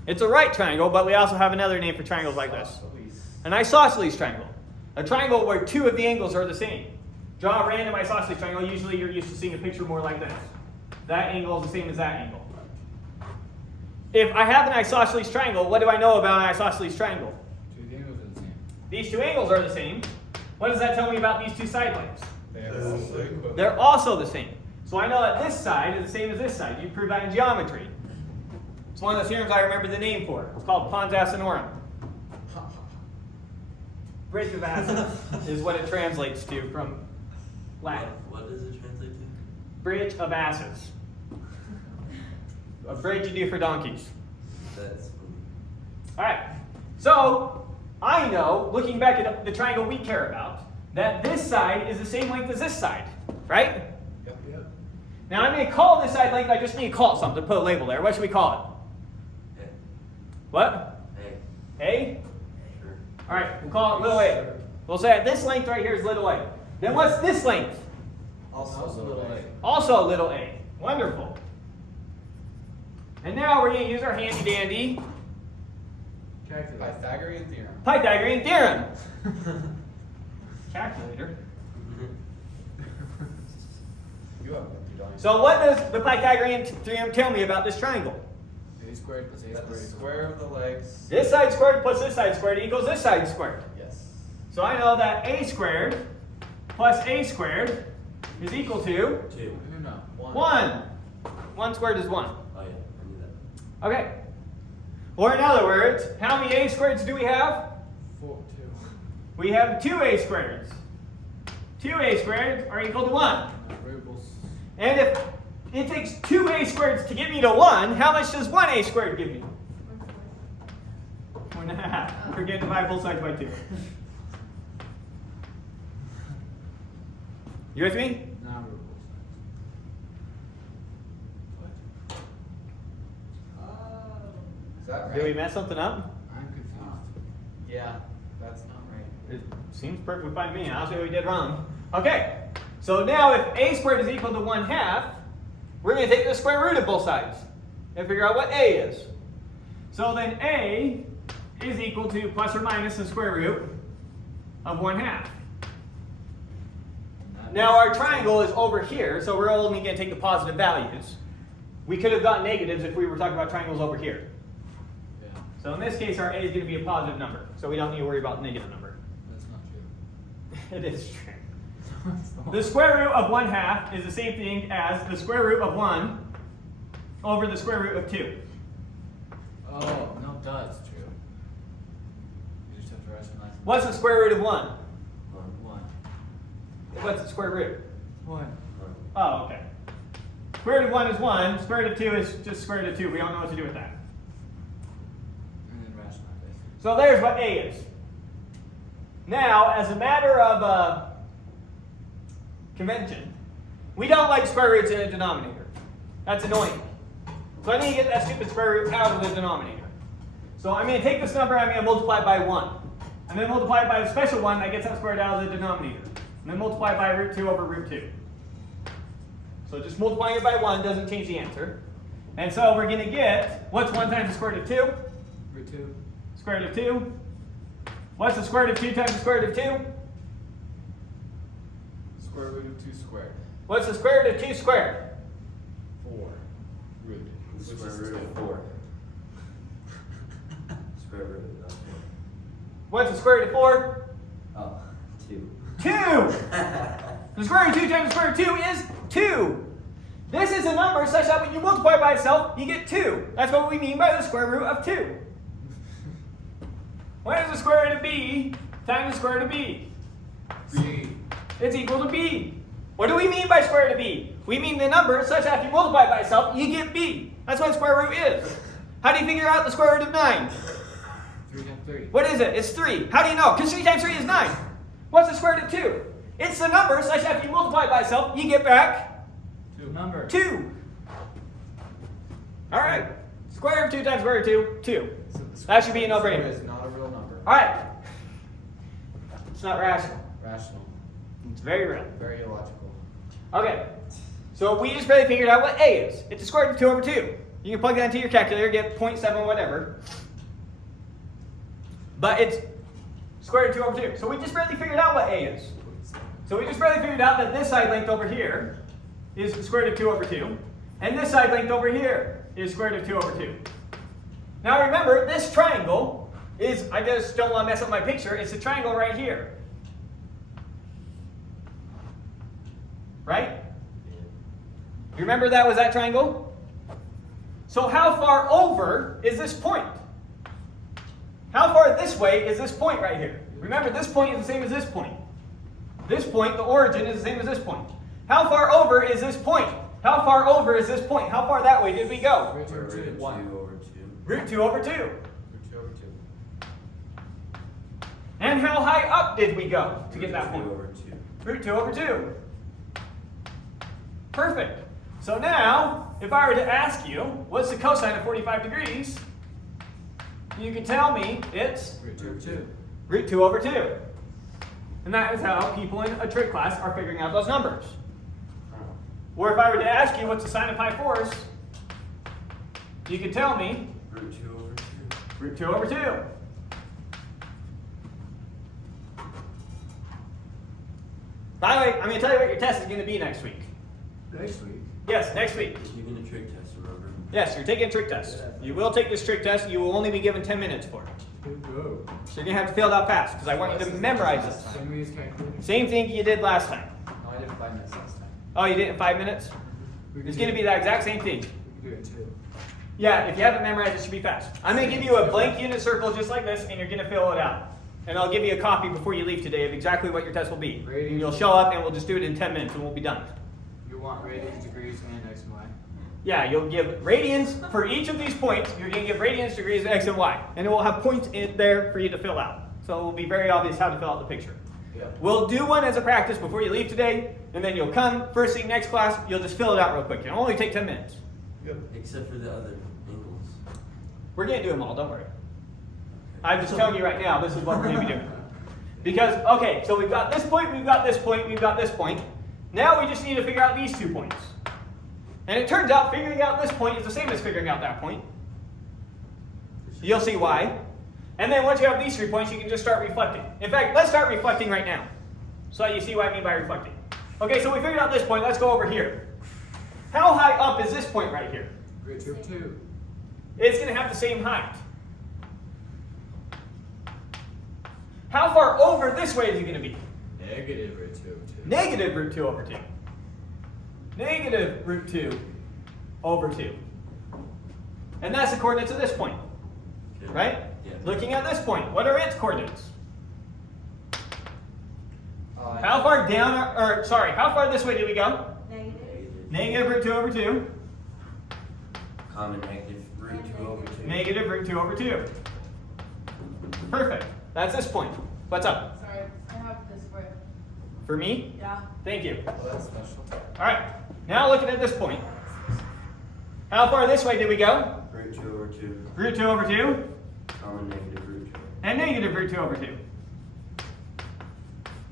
It's a right triangle, but we also have another name for triangles like this. An isosceles triangle. A triangle where 2 of the angles are the same. Draw a random isosceles triangle. Usually you're used to seeing a picture more like this. That angle is the same as that angle. If I have an isosceles triangle, what do I know about an isosceles triangle? 2 angles are the same. These 2 angles are the same. What does that tell me about these 2 side lengths? They are also equivalent. They're also the same. So I know that this side is the same as this side. You prove that in geometry. It's one of the theorems I remember the name for. It's called Pons-Asinorum. Bridge of asses is what it translates to from Latin. What does it translate to? Bridge of asses. A bridge you do for donkeys. That's All right. So I know, looking back at the triangle we care about, that this side is the same length as this side, right? Yep. Yep. Now I'm going to call this side length. I just need to call it something. Put a label there. What should we call it? hey. What? Hey. A? Sure. All right. We'll call it little a. We'll say this length right here is little a. Then what's this length? Also little a. Also little a. Wonderful. And now we're going to use our handy dandy Calculator. Pythagorean theorem. Pythagorean theorem. Calculator. You have one, you don't. So what does the Pythagorean theorem tell me about this triangle? A squared plus a That the squared. square of the legs. This side squared plus this side squared equals this side squared. Yes. So I know that a squared plus a squared is equal to 2. No. 1. 1 squared is 1. Oh yeah, I knew that. Okay. Or in other words, how many a squareds do we have? 4, 2. We have 2 a squareds. 2 a squareds are equal to 1. Variables. And if it takes 2 a squareds to get me to 1, how much does 1 a squared give me? 1.5. Forget to divide both sides by 2. You with me? Non-variables. Is that right? Did we mess something up? I'm confused. Yeah, that's not right. It seems perfectly fine to me. I'll see what we did wrong. Okay, so now if a squared is equal to 1/2, we're going to take the square root of both sides and figure out what a is. So then a is equal to plus or minus the square root of 1/2. Now our triangle is over here, so we're only going to take the positive values. We could have gotten negatives if we were talking about triangles over here. Yeah, So in this case, our a is going to be a positive number, so we don't need to worry about the negative number. that's not true. It is true. The square root of 1/2 is the same thing as the square root of 1 over the square root of 2. Oh, no, duh, it's true. You just have to rationalize. What's the square root of 1? 1. What's the square root? 1. Oh, okay. Square root of 1 is 1. Square root of 2 is just square root of 2. We don't know what to do with that. And then rationalize it. So there's what a is. Now, as a matter of convention, we don't like square roots in a denominator. That's annoying. So I need to get that stupid square root out of the denominator. So I'm going to take this number, I'm going to multiply it by 1. And then multiply it by a special 1 that gets that squared out of the denominator. And then multiply it by root 2 over root 2. So just multiplying it by 1 doesn't change the answer. And so we're going to get, what's 1 times the square root of 2? Root 2. Square root of 2. What's the square root of 2 times the square root of 2? Square root of 2 squared. What's the square root of 2 squared? 4. Root. The Which square is root 2. of 4. Square root of 4. What's the square root of 4? Oh, 2. 2! The square root of 2 times the square root of 2 is 2. This is a number such that when you multiply by itself, you get 2. That's what we mean by the square root of 2. What is the square root of b times the square root of b? B. It's equal to b. What do we mean by square root of b? We mean the number such that if you multiply by itself, you get b. That's what square root is. How do you figure out the square root of 9? 3 times 3. What is it? It's 3. How do you know? Because 3 times 3 is 9. What's the square root of 2? It's the number such that if you multiply by itself, you get back 2. Number. 2. All right. Square root of 2 times square root of 2, 2. So the That should be a square no-brainer. is not a real number. All right. It's not rational. Rational. It's very real. Very illogical. Okay. So we just barely figured out what a is. It's the square root of 2 over 2. You can plug that into your calculator, get 0.7 whatever. But it's square root of 2 over 2. So we just barely figured out what a is. So we just barely figured out that this side length over here is the square root of 2 over 2. And this side length over here is square root of 2 over 2. Now remember, this triangle is, I just don't want to mess up my picture, it's the triangle right here. Right? You remember that was that triangle? So how far over is this point? How far this way is this point right here? Remember, this point is the same as this point. This point, the origin, is the same as this point. How far over is this point? How far over is this point? How far that way did we go? Root 2 over 2. 1. over 2. Root 2 over 2. Root 2 over 2. And how high up did we go to get that point? over 2. Root 2 over 2. Perfect. So now, if I were to ask you, what's the cosine of 45 degrees? You can tell me it's Root 2 over 2. root 2 over 2. And that is how people in a trig class are figuring out those numbers. Or if I were to ask you what's the sine of pi fourths, you can tell me Root 2 over 2. root 2 over 2. By the way, I'm going to tell you what your test is going to be next week. Next week. Yes, next week. You're gonna trig test, remember? Yes, you're taking a trig test. You will take this trig test. You will only be given 10 minutes for it. Go. So you're going to have to fill it out fast because I want you to memorize this. Can we use calculator? Same thing you did last time. No, I did 5 minutes last time. Oh, you did it in 5 minutes? It's going to be that exact same thing. We can do it too. Yeah, if you haven't memorized, it should be fast. I'm going to give you a blank unit circle just like this, and you're going to fill it out. And I'll give you a copy before you leave today of exactly what your test will be. And you'll show up, and we'll just do it in 10 minutes, and we'll be done. You want radians, degrees, and x and y. Yeah, you'll give radians for each of these points. You're going to give radians, degrees, x, and y. And it will have points in there for you to fill out. So it will be very obvious how to fill out the picture. Yep. We'll do one as a practice before you leave today, and then you'll come, first thing next class, you'll just fill it out real quick. It'll only take 10 minutes. Yep. Except for the other angles. We're going to do them all, don't worry. I'm just telling you right now, this is what we're going to be doing. Because, okay, so we've got this point, we've got this point, we've got this point. Now we just need to figure out these 2 points. And it turns out figuring out this point is the same as figuring out that point. You'll see why. And then once you have these 3 points, you can just start reflecting. In fact, let's start reflecting right now. So that you see what I mean by reflecting. Okay, so we figured out this point. Let's go over here. How high up is this point right here? Root 2 over 2. It's going to have the same height. How far over this way is it going to be? Negative root 2 over 2. Negative root 2 over 2. Negative root 2 over 2. And that's the coordinates of this point, Okay. right? Yeah. Looking at this point, what are its coordinates? Uh, How far down, how far this way did we go? Negative. Negative root 2 over 2. Common negative root 2 over 2. Negative root 2 over 2. Perfect. That's this point. What's up? Sorry, I have this for you. For me? Yeah. Thank you. oh, that's special. All right. Now looking at this point. How far this way did we go? Root 2 over 2. Root 2 over 2. Common negative root 2. And negative root 2 over 2.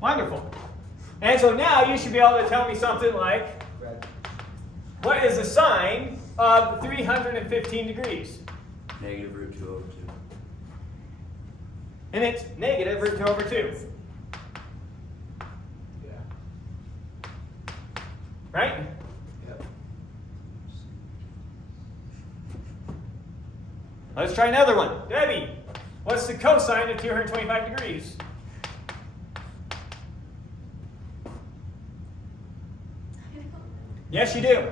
Wonderful. And so now you should be able to tell me something like, Red. what is the sine of 315 degrees? Negative root 2 over 2. And it's negative root 2 over 2. Yeah. Right? Yep. Let's try another one. Debbie, what's the cosine of 225 degrees? I don't know. Yes, you do.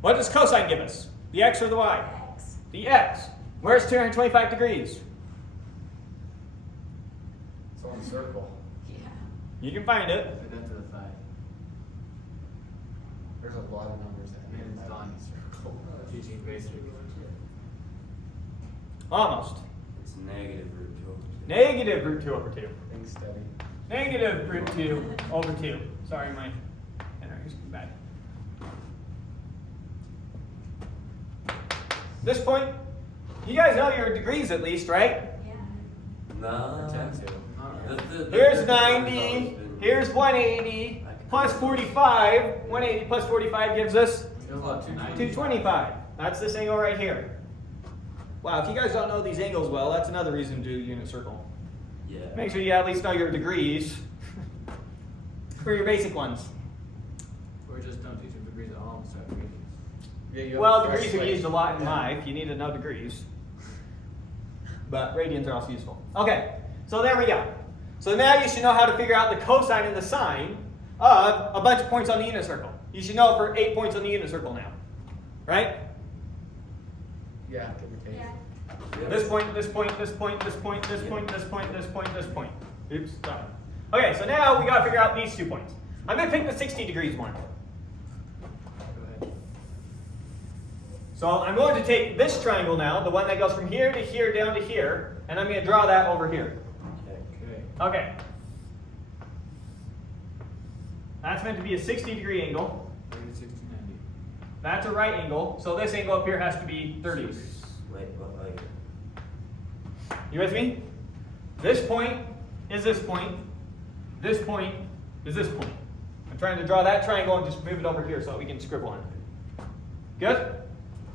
What does cosine give us? The x or the y? X. The x. Where's 225 degrees? It's on the circle. Yeah. You can find it. Put that to the 5. There's a lot of numbers that And it's on the circle. GG basic. Almost. It's negative root 2 over 2. Negative root 2 over 2. Thanks, Debbie. Negative root 2 over 2. Sorry, my is bad. This point, you guys know your degrees at least, right? Yeah. No. Pretend to. Here's 90, here's 180, plus 45. 180 plus 45 gives us Feels about 225. That's this angle right here. Wow, if you guys don't know these angles well, that's another reason to do unit circle. Yeah. Make sure you at least know your degrees for your basic ones. Or just don't teach them degrees at all and start radians. Yeah, you have Well, a fresh degrees are slate. used a lot in life. You need to know degrees. But radians are also useful. Okay, so there we go. So now you should know how to figure out the cosine and the sine of a bunch of points on the unit circle. You should know for 8 points on the unit circle now. Right? Yeah, give or take. Yeah. Yep. This point, this point, this point, this point, this point, this point, this point, this point. Oops, sorry. Okay, so now we gotta figure out these 2 points. I'm gonna pick the 60 degrees one. Go ahead. So I'm going to take this triangle now, the one that goes from here to here down to here, and I'm gonna draw that over here. Okay. Okay. That's meant to be a 60-degree angle. 30, 60, 90. That's a right angle, so this angle up here has to be 30 degrees. Wait, what, like, You with me? This point is this point. This point is this point. I'm trying to draw that triangle and just move it over here so we can scribble on it. Good?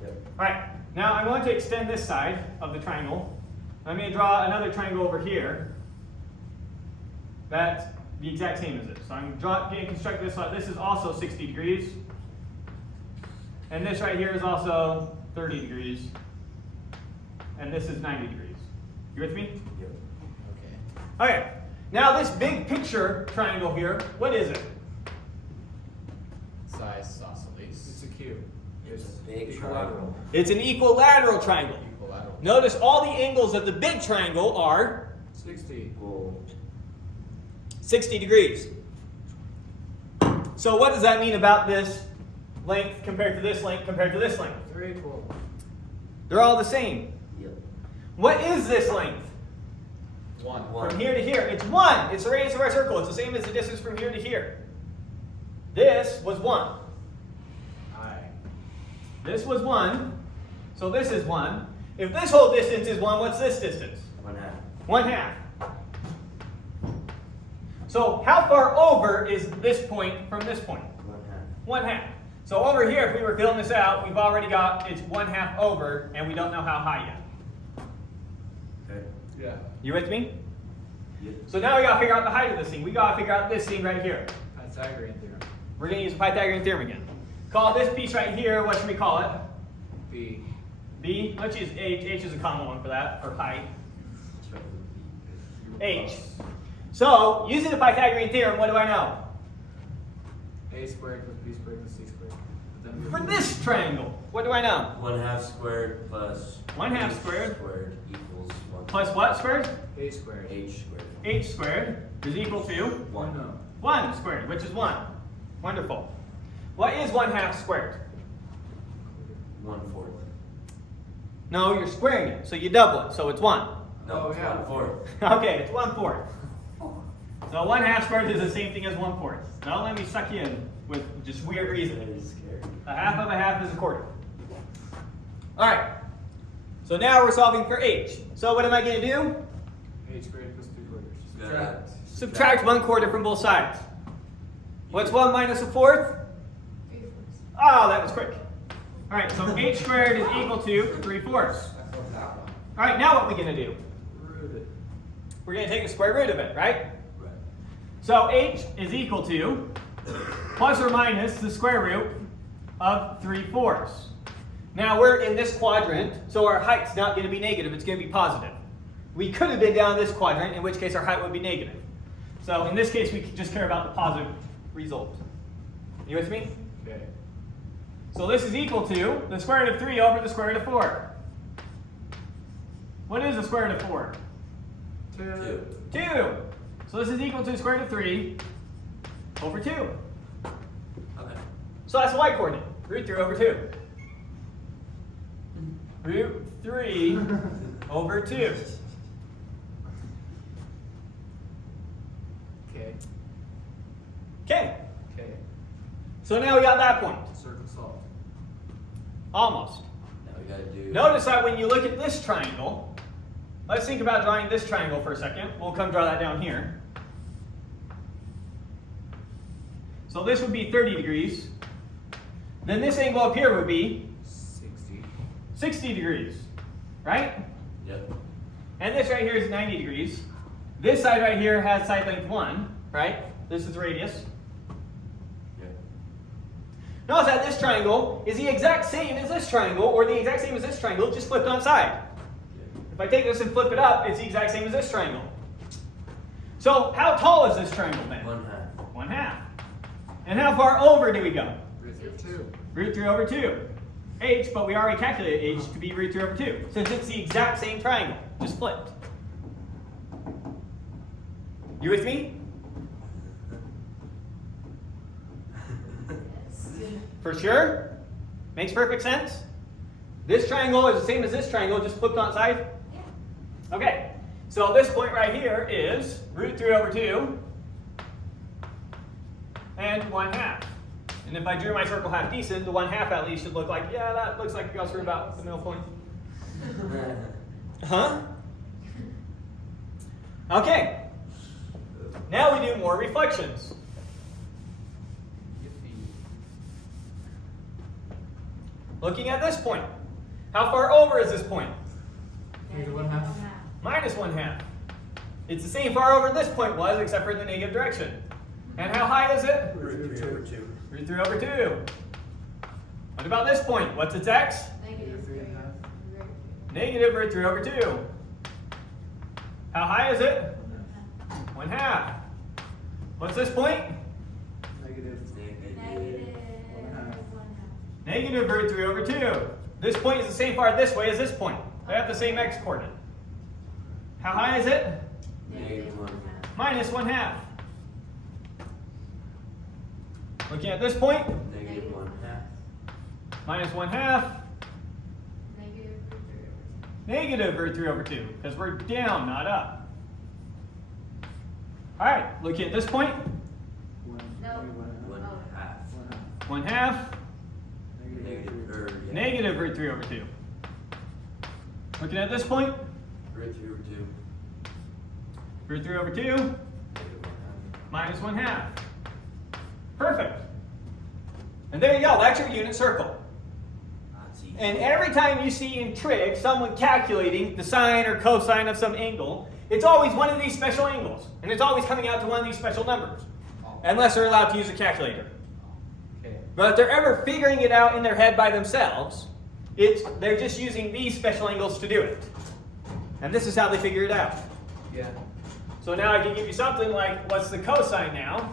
yep, Alright, now I'm going to extend this side of the triangle. I'm going to draw another triangle over here. That's the exact same as this. So I'm going to construct this like this is also 60 degrees. And this right here is also 30 degrees. And this is 90 degrees. You with me? yep. Okay. Okay, now this big picture triangle here, what is it? Size oscillates. It's a cube. It's a big equilateral. triangle. It's an equilateral triangle. Equilateral. Notice all the angles of the big triangle are 60. Well, 60 degrees. So what does that mean about this length compared to this length compared to this length? They're equal. They're all the same. yep. What is this length? 1. From here to here. It's 1. It's the radius of our circle. It's the same as the distance from here to here. This was 1. I. This was 1. So this is 1. If this whole distance is 1, what's this distance? 1/2. 1/2. So how far over is this point from this point? 1/2. 1/2. So over here, if we were filling this out, we've already got it's 1/2 over, and we don't know how high yet. Okay. Yeah. You with me? Yep. So now we gotta figure out the height of this thing. We gotta figure out this thing right here. Pythagorean theorem. We're gonna use the Pythagorean theorem again. Call this piece right here, what should we call it? B. B. Let's use H. H is a common one for that, for height. H. So, using the Pythagorean theorem, what do I know? A squared plus B squared plus C squared. But then we For this triangle, what do I know? 1/2 squared plus 1/2 H squared. equals 1. Plus what squared? A squared. H squared. H squared is equal to 1. No. 1 squared, which is 1. Wonderful. What is 1/2 squared? 1/4. No, you're squaring it, so you double it, so it's 1. No, Oh, it's yeah. 1/4. Okay, it's 1/4. So 1/2 squared is the same thing as 1/4. Don't let me suck you in with just weird reasoning. That is scary. A half of a half is a quarter. Alright, so now we're solving for H. So what am I going to do? A squared plus 3/4. Subtract 1/4 from both sides. What's 1 minus a fourth? 3/4. Oh, that was quick. Alright, so H squared is equal to 3/4. I felt that one. Alright, now what are we going to do? Root it. We're going to take the square root of it, right? Right. So H is equal to plus or minus the square root of 3/4. Now we're in this quadrant, so our height's not going to be negative, it's going to be positive. We could have been down this quadrant, in which case our height would be negative. So in this case, we just care about the positive result. You with me? Okay. So this is equal to the square root of 3 over the square root of 4. What is the square root of 4? 2. 2. So this is equal to the square root of 3 over 2. Okay. So that's the y coordinate. Root 3 over 2. Root 3 over 2. Okay. Okay. Okay. So now we got that point. Circle solved. Almost. Now we gotta do. Notice that when you look at this triangle, let's think about drawing this triangle for a second. We'll come draw that down here. So this would be 30 degrees. Then this angle up here would be 60. 60 degrees, right? Yep. And this right here is 90 degrees. This side right here has side length 1, right? This is radius. Yep. Notice that this triangle is the exact same as this triangle, or the exact same as this triangle, just flipped on side. If I take this and flip it up, it's the exact same as this triangle. So how tall is this triangle then? 1/2. 1/2. And how far over do we go? Root 3 over 2. Root 3 over 2. H, but we already calculated H to be root 3 over 2. Since it's the exact same triangle, just flipped. You with me? Yes. For sure? Makes perfect sense? This triangle is the same as this triangle, just flipped on its side? Yeah. Okay, so this point right here is root 3 over 2 and 1/2. And if I drew my circle half decent, the 1/2 at least should look like, yeah, that looks like it goes through about the middle point. Huh? Okay, now we do more reflections. Looking at this point, how far over is this point? Negative 1/2. Minus 1/2. It's the same far over this point was, except for in the negative direction. And how high is it? Root 3 over 2. Root 3 over 2. What about this point? What's its x? Negative 3.5. Negative root 3 over 2. How high is it? 1/2. What's this point? Negative. Negative 1/2. Negative root 3 over 2. This point is the same far this way as this point. They have the same x coordinate. How high is it? Negative 1/2. Minus 1/2. Looking at this point, Negative 1/2. minus 1/2. Negative root 3 over 2. Negative root 3 over 2, because we're down, not up. All right, looking at this point, No. 1/2. 1/2. Negative, Negative root 3 over 2. Looking at this point, root 3 over 2. root 3 over 2, Negative 1/2. minus 1/2. Perfect. And there you go, that's your unit circle. That's easy. And every time you see in trig someone calculating the sine or cosine of some angle, it's always one of these special angles. And it's always coming out to one of these special numbers. Unless they're allowed to use a calculator. Okay. But if they're ever figuring it out in their head by themselves, they're just using these special angles to do it. And this is how they figure it out. Yeah. So now I can give you something like, what's the cosine now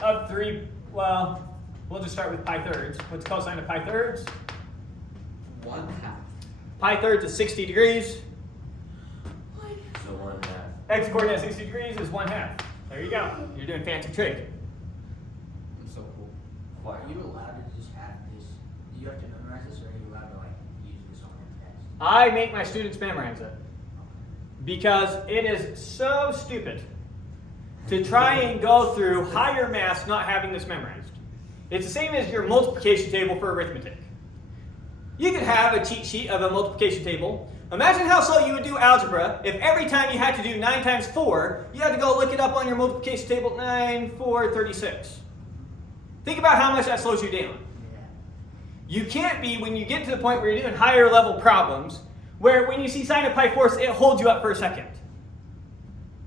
of 3, well, we'll just start with pi thirds. What's cosine of pi thirds? 1/2. Pi thirds is 60 degrees. So 1/2. X coordinate at 60 degrees is 1/2. There you go. You're doing fancy trig. I'm so cool. Are you allowed to just have this? Do you have to memorize this, or are you allowed to like use this on your test? I make my students memorize it because it is so stupid to try and go through higher maths not having this memorized. It's the same as your multiplication table for arithmetic. You could have a cheat sheet of a multiplication table. Imagine how slow you would do algebra if every time you had to do 9 times 4, you had to go look it up on your multiplication table, 9, 4, 36. Think about how much that slows you down. You can't be, when you get to the point where you're doing higher level problems, where when you see sine of pi fourths, it holds you up for a second.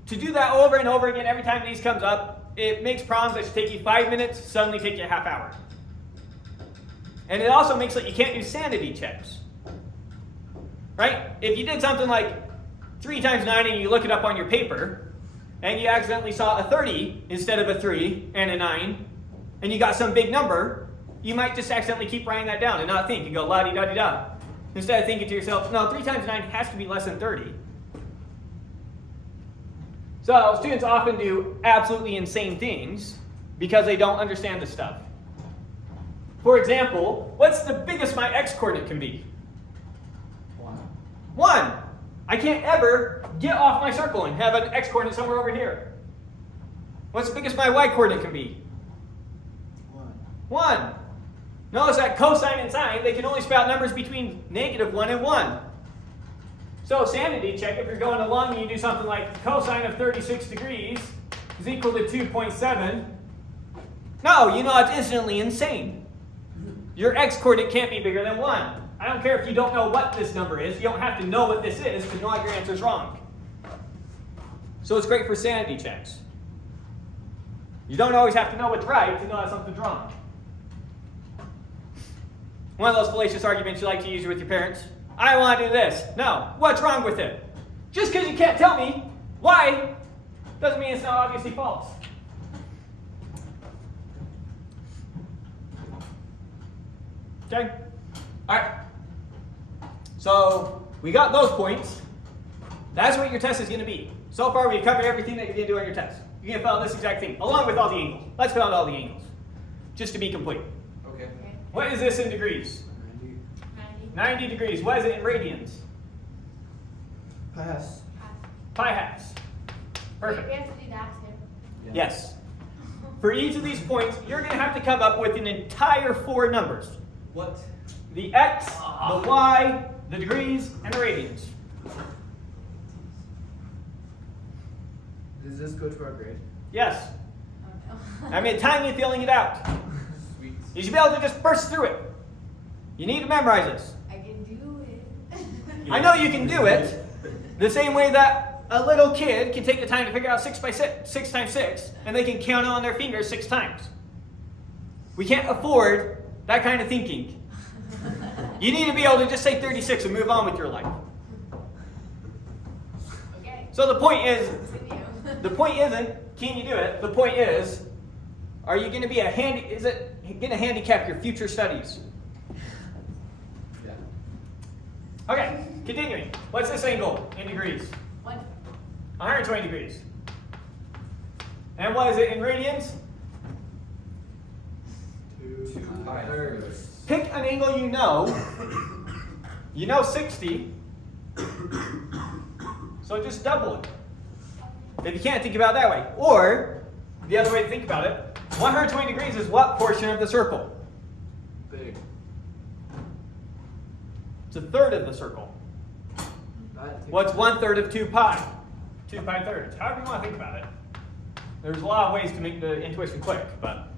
To do that over and over again every time these comes up, it makes problems that should take you 5 minutes suddenly take you a half hour. And it also makes it you can't do sanity checks. Right? If you did something like 3 times 9 and you look it up on your paper, and you accidentally saw a 30 instead of a 3 and a 9, and you got some big number, you might just accidentally keep writing that down and not think and go la-di-da-di-da. Instead of thinking to yourself, no, 3 times 9 has to be less than 30. So students often do absolutely insane things because they don't understand this stuff. For example, what's the biggest my x coordinate can be? 1. I can't ever get off my circle and have an x coordinate somewhere over here. What's the biggest my y coordinate can be? 1. Notice that cosine and sine, they can only spout numbers between -1 and 1. So sanity check, if you're going along and you do something like cosine of 36 degrees is equal to 2.7. No, you know it's instantly insane. Your x coordinate can't be bigger than 1. I don't care if you don't know what this number is. You don't have to know what this is because not your answer is wrong. So it's great for sanity checks. You don't always have to know what's right to know that something's wrong. One of those fallacious arguments you like to use with your parents. I want to do this. No, what's wrong with it? Just because you can't tell me why doesn't mean it's not obviously false. Okay? All right. So we got those points. That's what your test is going to be. So far, we've covered everything that you're going to do on your test. you're gonna fill out this exact thing, along with all the angles. Let's fill out all the angles, just to be complete. Okay. Okay. What is this in degrees? 90 degrees. What is it in radians? Pass. Pi halves. Perfect. Wait, we have to do that too. Yes. For each of these points, you're going to have to come up with an entire 4 numbers. What? The x, the y, the degrees, and the radians. Does this go to our grade? Yes. Oh, no. I mean, time you filling it out. Sweet. You should be able to just burst through it. You need to memorize this. I can do it. I know you can do it the same way that a little kid can take the time to figure out 6 times 6, and they can count it on their fingers 6 times. We can't afford that kind of thinking. You need to be able to just say 36 and move on with your life. Okay. So the point is, Continue. the point isn't, can you do it? The point is, are you going to be is it going to handicap your future studies? Yeah. Okay, continuing. What's this angle in degrees? 120 degrees. And what is it in radians? 2 pi thirds. Pick an angle you know. You know 60. So just double it. If you can't, think about it that way. Or, the other way to think about it, 120 degrees is what portion of the circle? Big. It's a third of the circle. That What's 1/3 of 2 pi? 2 pi thirds. However you want to think about it. There's a lot of ways to make the intuition click, but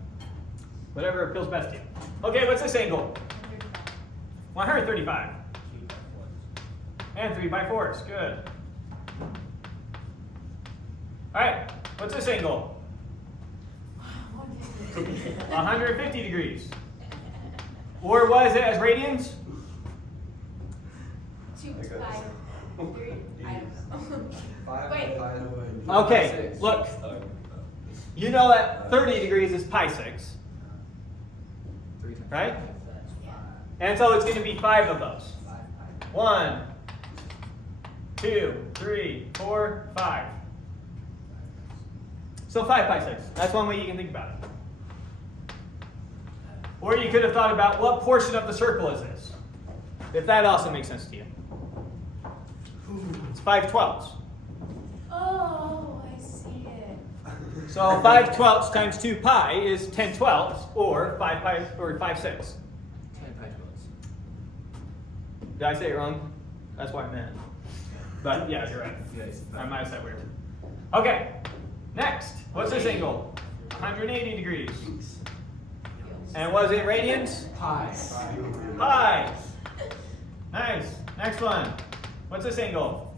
whatever feels best to you. Okay, what's this angle? 135. And 3 by 4s. Good. All right, what's this angle? 150 degrees. Or what is it as radians? 2 pi 3. I don't know. 5 Wait. pi. Okay, 6. look. You know that 30 degrees is pi 6, 3 times. right? That's Yeah. And so it's going to be 5 of those. 5 pi. 1, 2, 3, 4, 5. So 5 pi 6. That's one way you can think about it. Or you could have thought about what portion of the circle is this? If that also makes sense to you. It's 5/12. Oh, I see it. So 5/12 times 2 pi is 10/12, or 5 pi, or 5/6. 10 pi 12s. Did I say it wrong? That's what I meant. But yeah, you're right. Yes. I might have said weird. Okay, next. What's this angle? 180 degrees. And what is it in radians? Pi. Pi. Nice. Next one. What's this angle?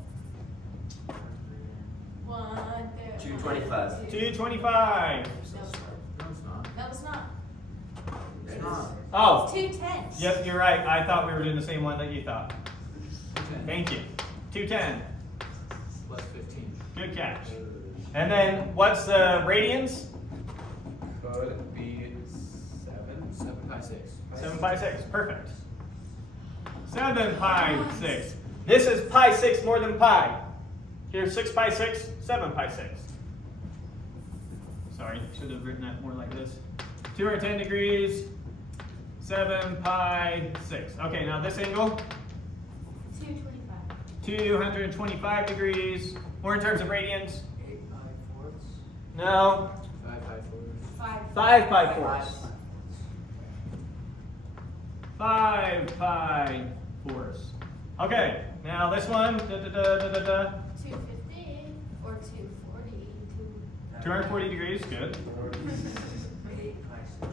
225. 225. No, it's not. No, it's not. It's not. Oh, It's 2/10. yep, you're right. I thought we were doing the same one that you thought. 210. Thank you. 210. Plus 15. Good catch. And then what's the radians? Could be 7. 7 pi 6. 7 pi 6. Perfect. 7 pi 6. This is pi 6 more than pi. Here's 6 pi 6, 7 pi 6. Sorry, should have written that more like this. 210 degrees, 7 pi 6. Okay, now this angle, 225. 225 degrees, or in terms of radians, 8 pi fourths. no, 5 pi 4s. 5. 5 pi 4s. 5 pi 4s. Okay, now this one, 250 or 240. 240 degrees, good. 8 pi 6.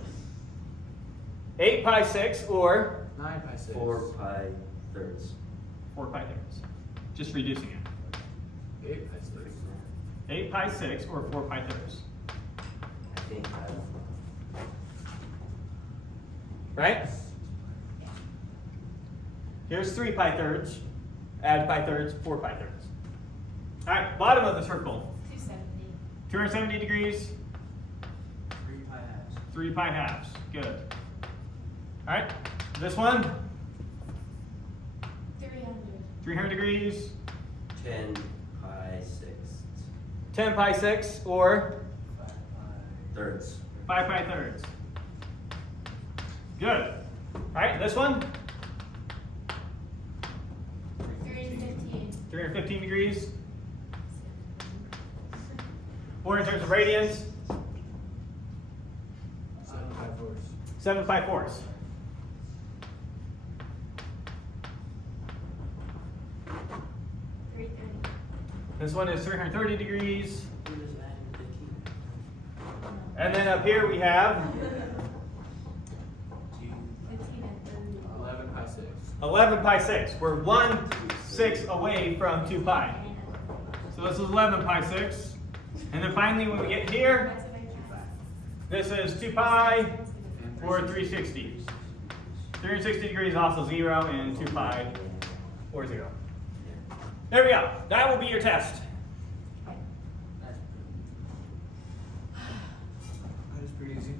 8 pi 6, or 9 pi 6. 4 pi thirds. 4 pi thirds. Just reducing it. 8 pi 6. 8 pi 6, or 4 pi thirds. I think Right? Here's 3 pi thirds. Add pi thirds, 4 pi thirds. All right, bottom of the circle. 270. 270 degrees, 3 pi halves. 3 pi halves. Good. All right, this one, 300. 300 degrees, 10 pi 6. 10 pi 6, or thirds. 5 pi thirds. Good. All right, this one, 315. 315 degrees. Or in terms of radians, 7/4. 7 pi fourths. This one is 330 degrees. Where does that add 15? And then up here we have 11 pi 6. 11 pi 6. We're 1/6 away from 2 pi. So this is 11 pi 6. And then finally when we get here, this is 2 pi or 360. 360 degrees also 0 and 2 pi or 0. There we go. That will be your test. That's That is pretty easy.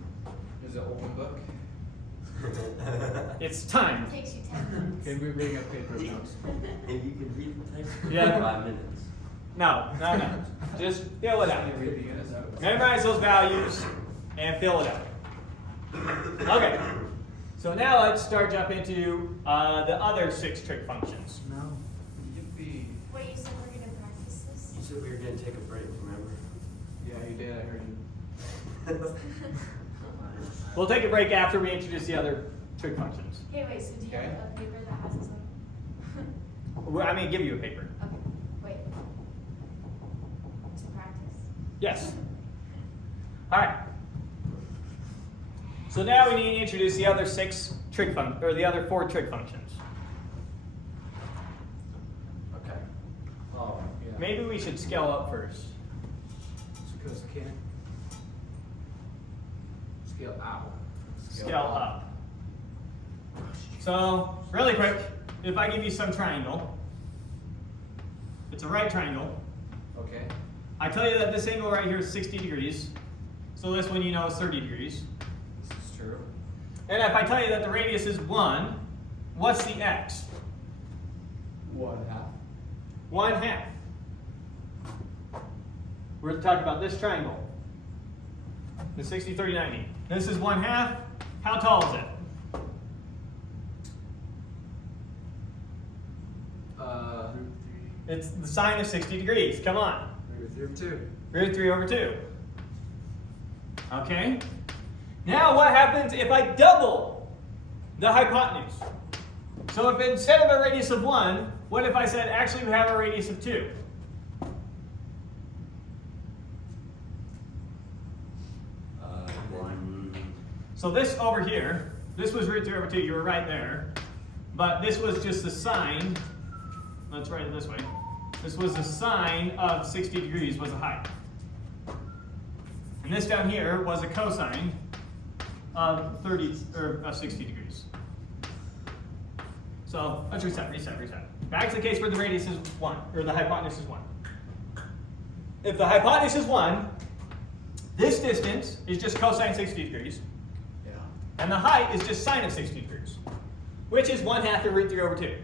Is it open book? It's time. Takes you 10 minutes. Can we bring up paper notes? If you can read the text in Yeah. 5 minutes. No. Just fill it out. Can you read the units out? Memorize those values and fill it out. Okay. So now let's start jump into the other 6 trig functions. no. Yippee. Wait, you said we're gonna practice this? You said we were gonna take a break, remember? Yeah, you did. I heard you. We'll take a break after we introduce the other trig functions. Okay, wait, so do you Okay. have a paper that has this on? Well, I'm going to give you a paper. Okay, wait. To practice. Yes. All right. So now we need to introduce the other 6 trig or the other 4 trig functions. Okay. Oh, yeah. Maybe we should scale up first. Because I can't. Scale out. Scale up. So, really quick, if I give you some triangle, it's a right triangle. Okay. I tell you that this angle right here is 60 degrees. So this one you know is 30 degrees. This is true. And if I tell you that the radius is 1, what's the x? 1/2. 1/2. We're talking about this triangle. The 60, 30, 90. This is 1/2. How tall is it? It's the sine of 60 degrees. Come on. √3/2. Root 3 over 2. Okay? Now what happens if I double the hypotenuse? So if instead of a radius of 1, what if I said actually we have a radius of 2? Then So this over here, this was root 3 over 2, you were right there. But this was just the sine, let's write it this way. This was the sine of 60 degrees was the height. And this down here was a cosine of 60 degrees. So let's reset. Back to the case where the radius is 1, or the hypotenuse is 1. If the hypotenuse is 1, this distance is just cosine 60 degrees. Yeah. And the height is just sine of 60 degrees, which is 1/2 of root 3 over 2.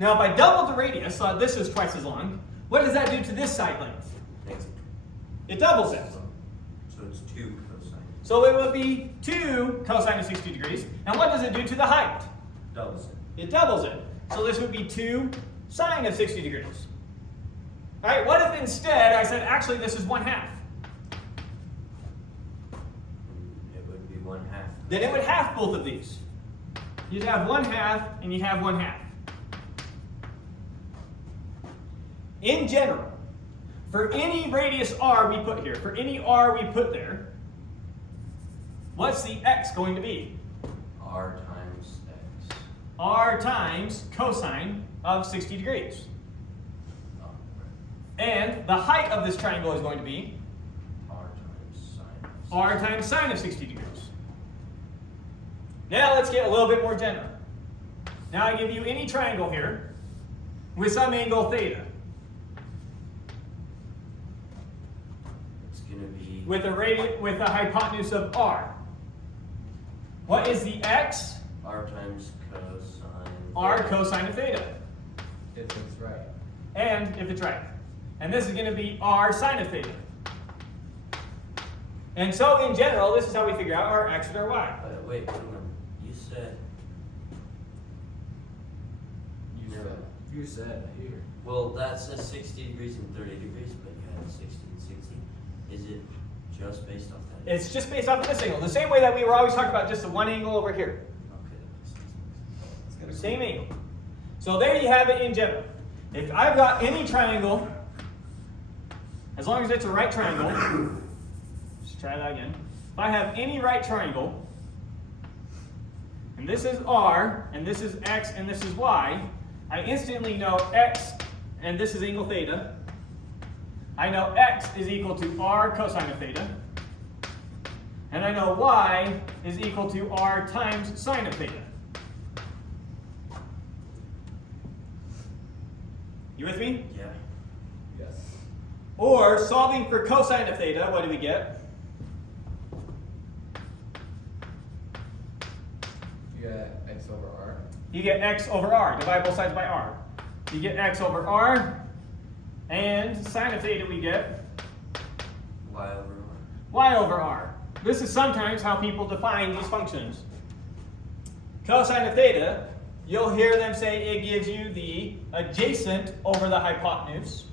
Now if I double the radius, so this is twice as long, what does that do to this side length? thanks. It doubles it. So it's 2 cosine. So it would be 2 cosine of 60 degrees. And what does it do to the height? Doubles it. It doubles it. So this would be 2 sine of 60 degrees. All right, what if instead I said actually this is 1/2? It would be 1/2. Then it would half both of these. You'd have 1/2 and you'd have 1/2. In general, for any radius r we put here, for any r we put there, what's the x going to be? R times X. R times cosine of 60 degrees. Oh, right. And the height of this triangle is going to be R times sine. r times sine of 60 degrees. Now let's get a little bit more general. Now I give you any triangle here with some angle theta, It's gonna be with a hypotenuse of r. What is the x? R times cosine. R cosine of theta. If it's right. And if it's right. And this is going to be r sine of theta. And so in general, this is how we figure out our x and our y. Wait, hang on. You said, You said here. well, that says 60 degrees and 30 degrees, but you had 60 and 60. Is it just based off that? It's just based off of this angle. The same way that we were always talking about just the one angle over here. Okay, that makes sense. Same angle. So there you have it in general. If I've got any triangle, as long as it's a right triangle, let's try that again. If I have any right triangle, and this is R, and this is X, and this is Y, I instantly know X, and this is angle theta. I know X is equal to R cosine of theta. And I know Y is equal to R times sine of theta. You with me? Yeah. Yes. Or solving for cosine of theta, what do we get? You got x over r. You get x over r. Divide both sides by r. You get x over r. And sine of theta we get Y over R. y over r. This is sometimes how people define these functions. Cosine of theta, you'll hear them say it gives you the adjacent over the hypotenuse.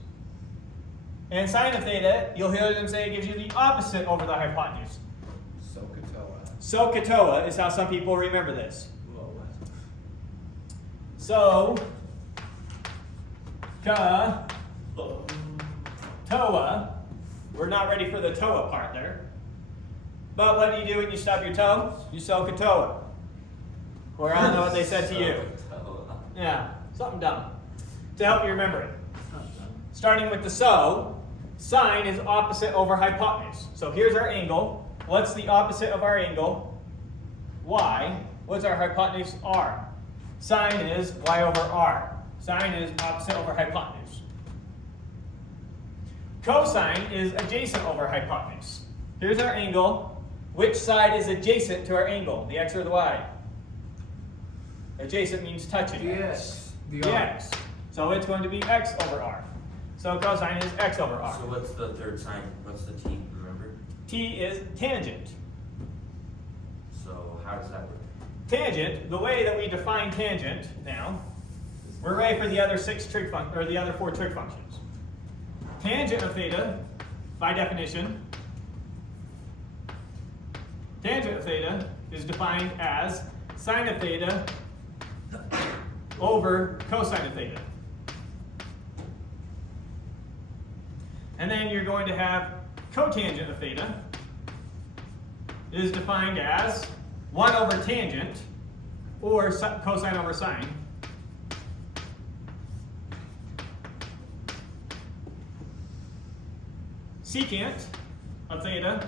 And sine of theta, you'll hear them say it gives you the opposite over the hypotenuse. SOHCAHTOA is how some people remember this. So, TOA, we're not ready for the TOA part there. But what do you do when you stub your toe? You SOHCAHTOA. Or I don't know what they said to you. Yeah, something dumb. To help you remember it. Starting with the SO, sine is opposite over hypotenuse. So here's our angle. What's the opposite of our angle? Y. What's our hypotenuse? R. Sine is y over r. Sine is opposite over hypotenuse. Cosine is adjacent over hypotenuse. Here's our angle. Which side is adjacent to our angle? The x or the y? Adjacent means touching. Yes. The x. So it's going to be x over r. So cosine is x over r. So what's the third sign? What's the t, remember? T is tangent. So how does that work? Tangent, the way that we define tangent now, we're ready for the other the other four trig functions. Tangent of theta, by definition, tangent of theta is defined as sine of theta over cosine of theta. And then you're going to have cotangent of theta is defined as 1 over tangent, or cosine over sine. Secant of theta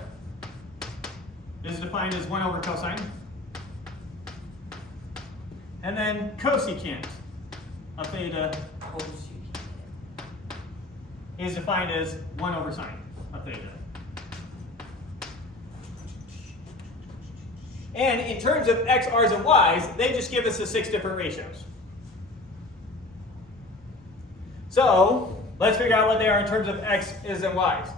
is defined as 1 over cosine. And then cosecant of theta is defined as 1 over sine of theta. And in terms of x, r's, and y's, they just give us the 6 different ratios. So let's figure out what they are in terms of x's and y's.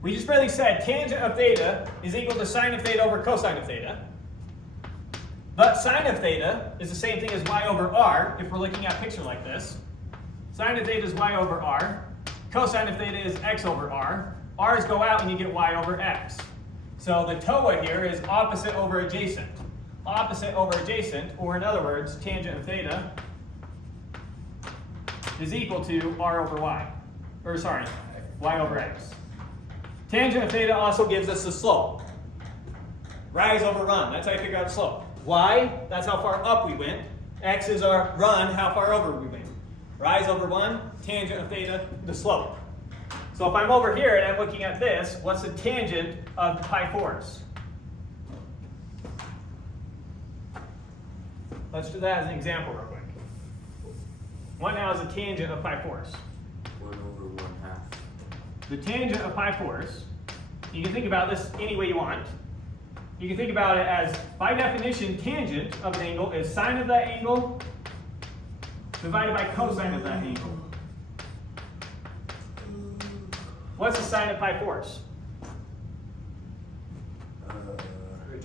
We just barely said tangent of theta is equal to sine of theta over cosine of theta. But sine of theta is the same thing as y over r if we're looking at a picture like this. Sine of theta is y over r. Cosine of theta is x over r. R's go out and you get y over x. So the TOA here is opposite over adjacent. Opposite over adjacent, or in other words, tangent of theta is equal to r over y. Or sorry, y over x. Tangent of theta also gives us the slope. Rise over run, that's how you figure out the slope. Y, that's how far up we went. X is our run, how far over we went. Rise over 1, tangent of theta, the slope. So if I'm over here and I'm looking at this, what's the tangent of pi force? Let's do that as an example real quick. What now is the tangent of pi force? 1 over 1/2. The tangent of pi force, you can think about this any way you want. You can think about it as, by definition, tangent of an angle is sine of that angle divided by cosine of that angle. What's the sine of pi force?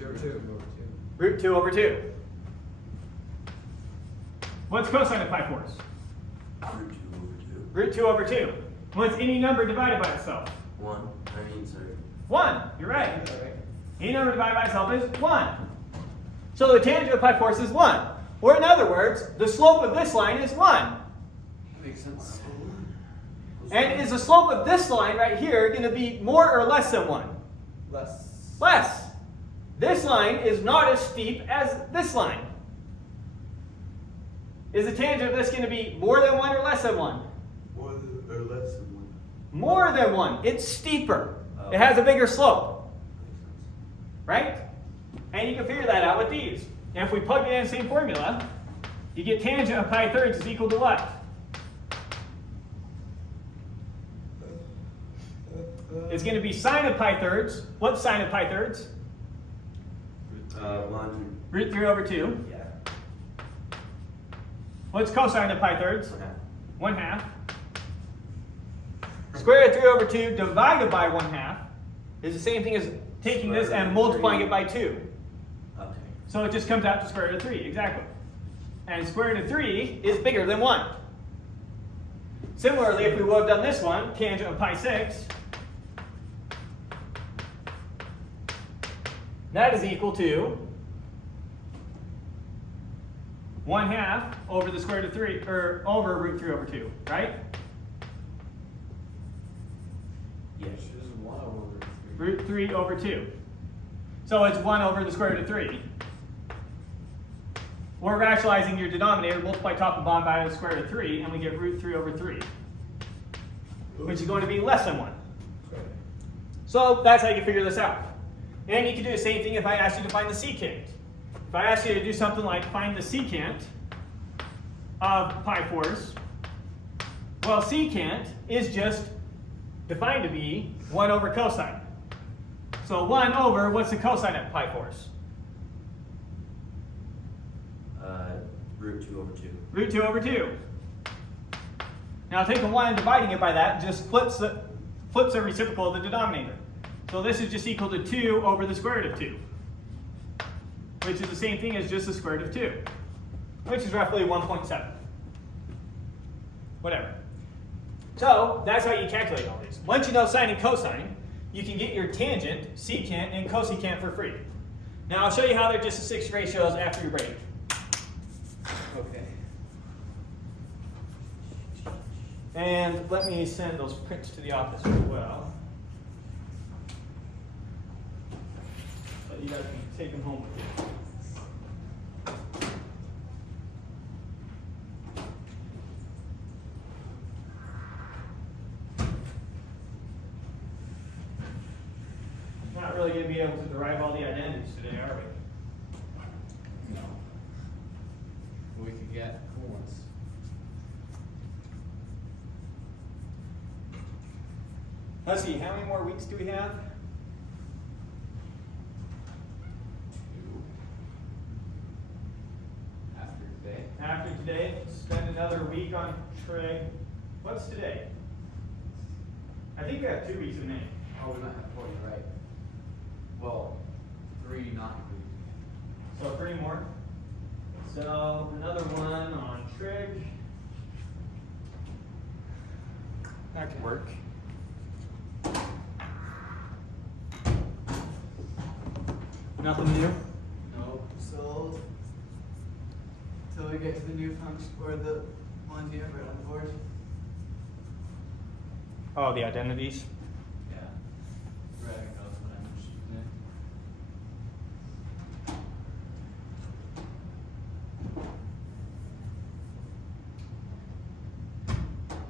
Root 2 over 2. Root 2 over 2. What's cosine of pi fours? Root 2 over 2. Root 2 over 2. What's any number divided by itself? 1. Sorry. 1. You're right. Is that right? Any number divided by itself is 1. So the tangent of pi fours is 1. Or in other words, the slope of this line is 1. That makes sense. And is the slope of this line right here going to be more or less than 1? Less. Less. This line is not as steep as this line. Is the tangent of this going to be more than 1 or less than 1? More than or less than 1. More than 1. It's steeper. It has a bigger slope. Right? And you can figure that out with these. And if we plug it in the same formula, you get tangent of pi thirds is equal to what? It's going to be sine of pi thirds. What's sine of pi thirds? 1. Root 3 over 2. Yeah. What's cosine of pi thirds? 1/2. 1/2. Square root of 3 over 2 divided by 1/2 is the same thing as taking this and multiplying it by 2. Okay. So it just comes out to square root of 3, exactly. And square root of 3 is bigger than 1. Similarly, if we would have done this one, tangent of pi 6, that is equal to 1/2 over the square root of 3, or over root 3 over 2, right? Yes. Which is 1 over root 3. Root 3 over 2. So it's 1 over the square root of 3. We're rationalizing your denominator, multiply top and bottom by the square root of 3, and we get root 3 over 3, which is going to be less than 1. So that's how you figure this out. And you can do the same thing if I asked you to find the secant. If I asked you to do something like find the secant of pi fours, well, secant is just defined to be 1 over cosine. So 1 over, what's the cosine of pi fours? Root 2 over 2. Root 2 over 2. Now taking 1 and dividing it by that just flips the reciprocal of the denominator. So this is just equal to 2 over the square root of 2, which is the same thing as just the square root of 2, which is roughly 1.7. Whatever. So that's how you calculate all these. Once you know sine and cosine, you can get your tangent, secant, and cosecant for free. Now I'll show you how they're just 6 ratios after your break. Okay. And let me send those prints to the office as well. So you guys can take them home with you. Not really going to be able to derive all the identities today, are we? No. We could get cool ones. Let's see, how many more weeks do we have? 2. After today. After today, spend another week on Trig. What's today? I think we have 2 weeks in May. Oh, we might have 4, you're right. Well, 3 not including. So 3 more. So another one on Trig. That could work. Nothing new? No, so till we get to the new function or the ones you have right on the board. Oh, the identities.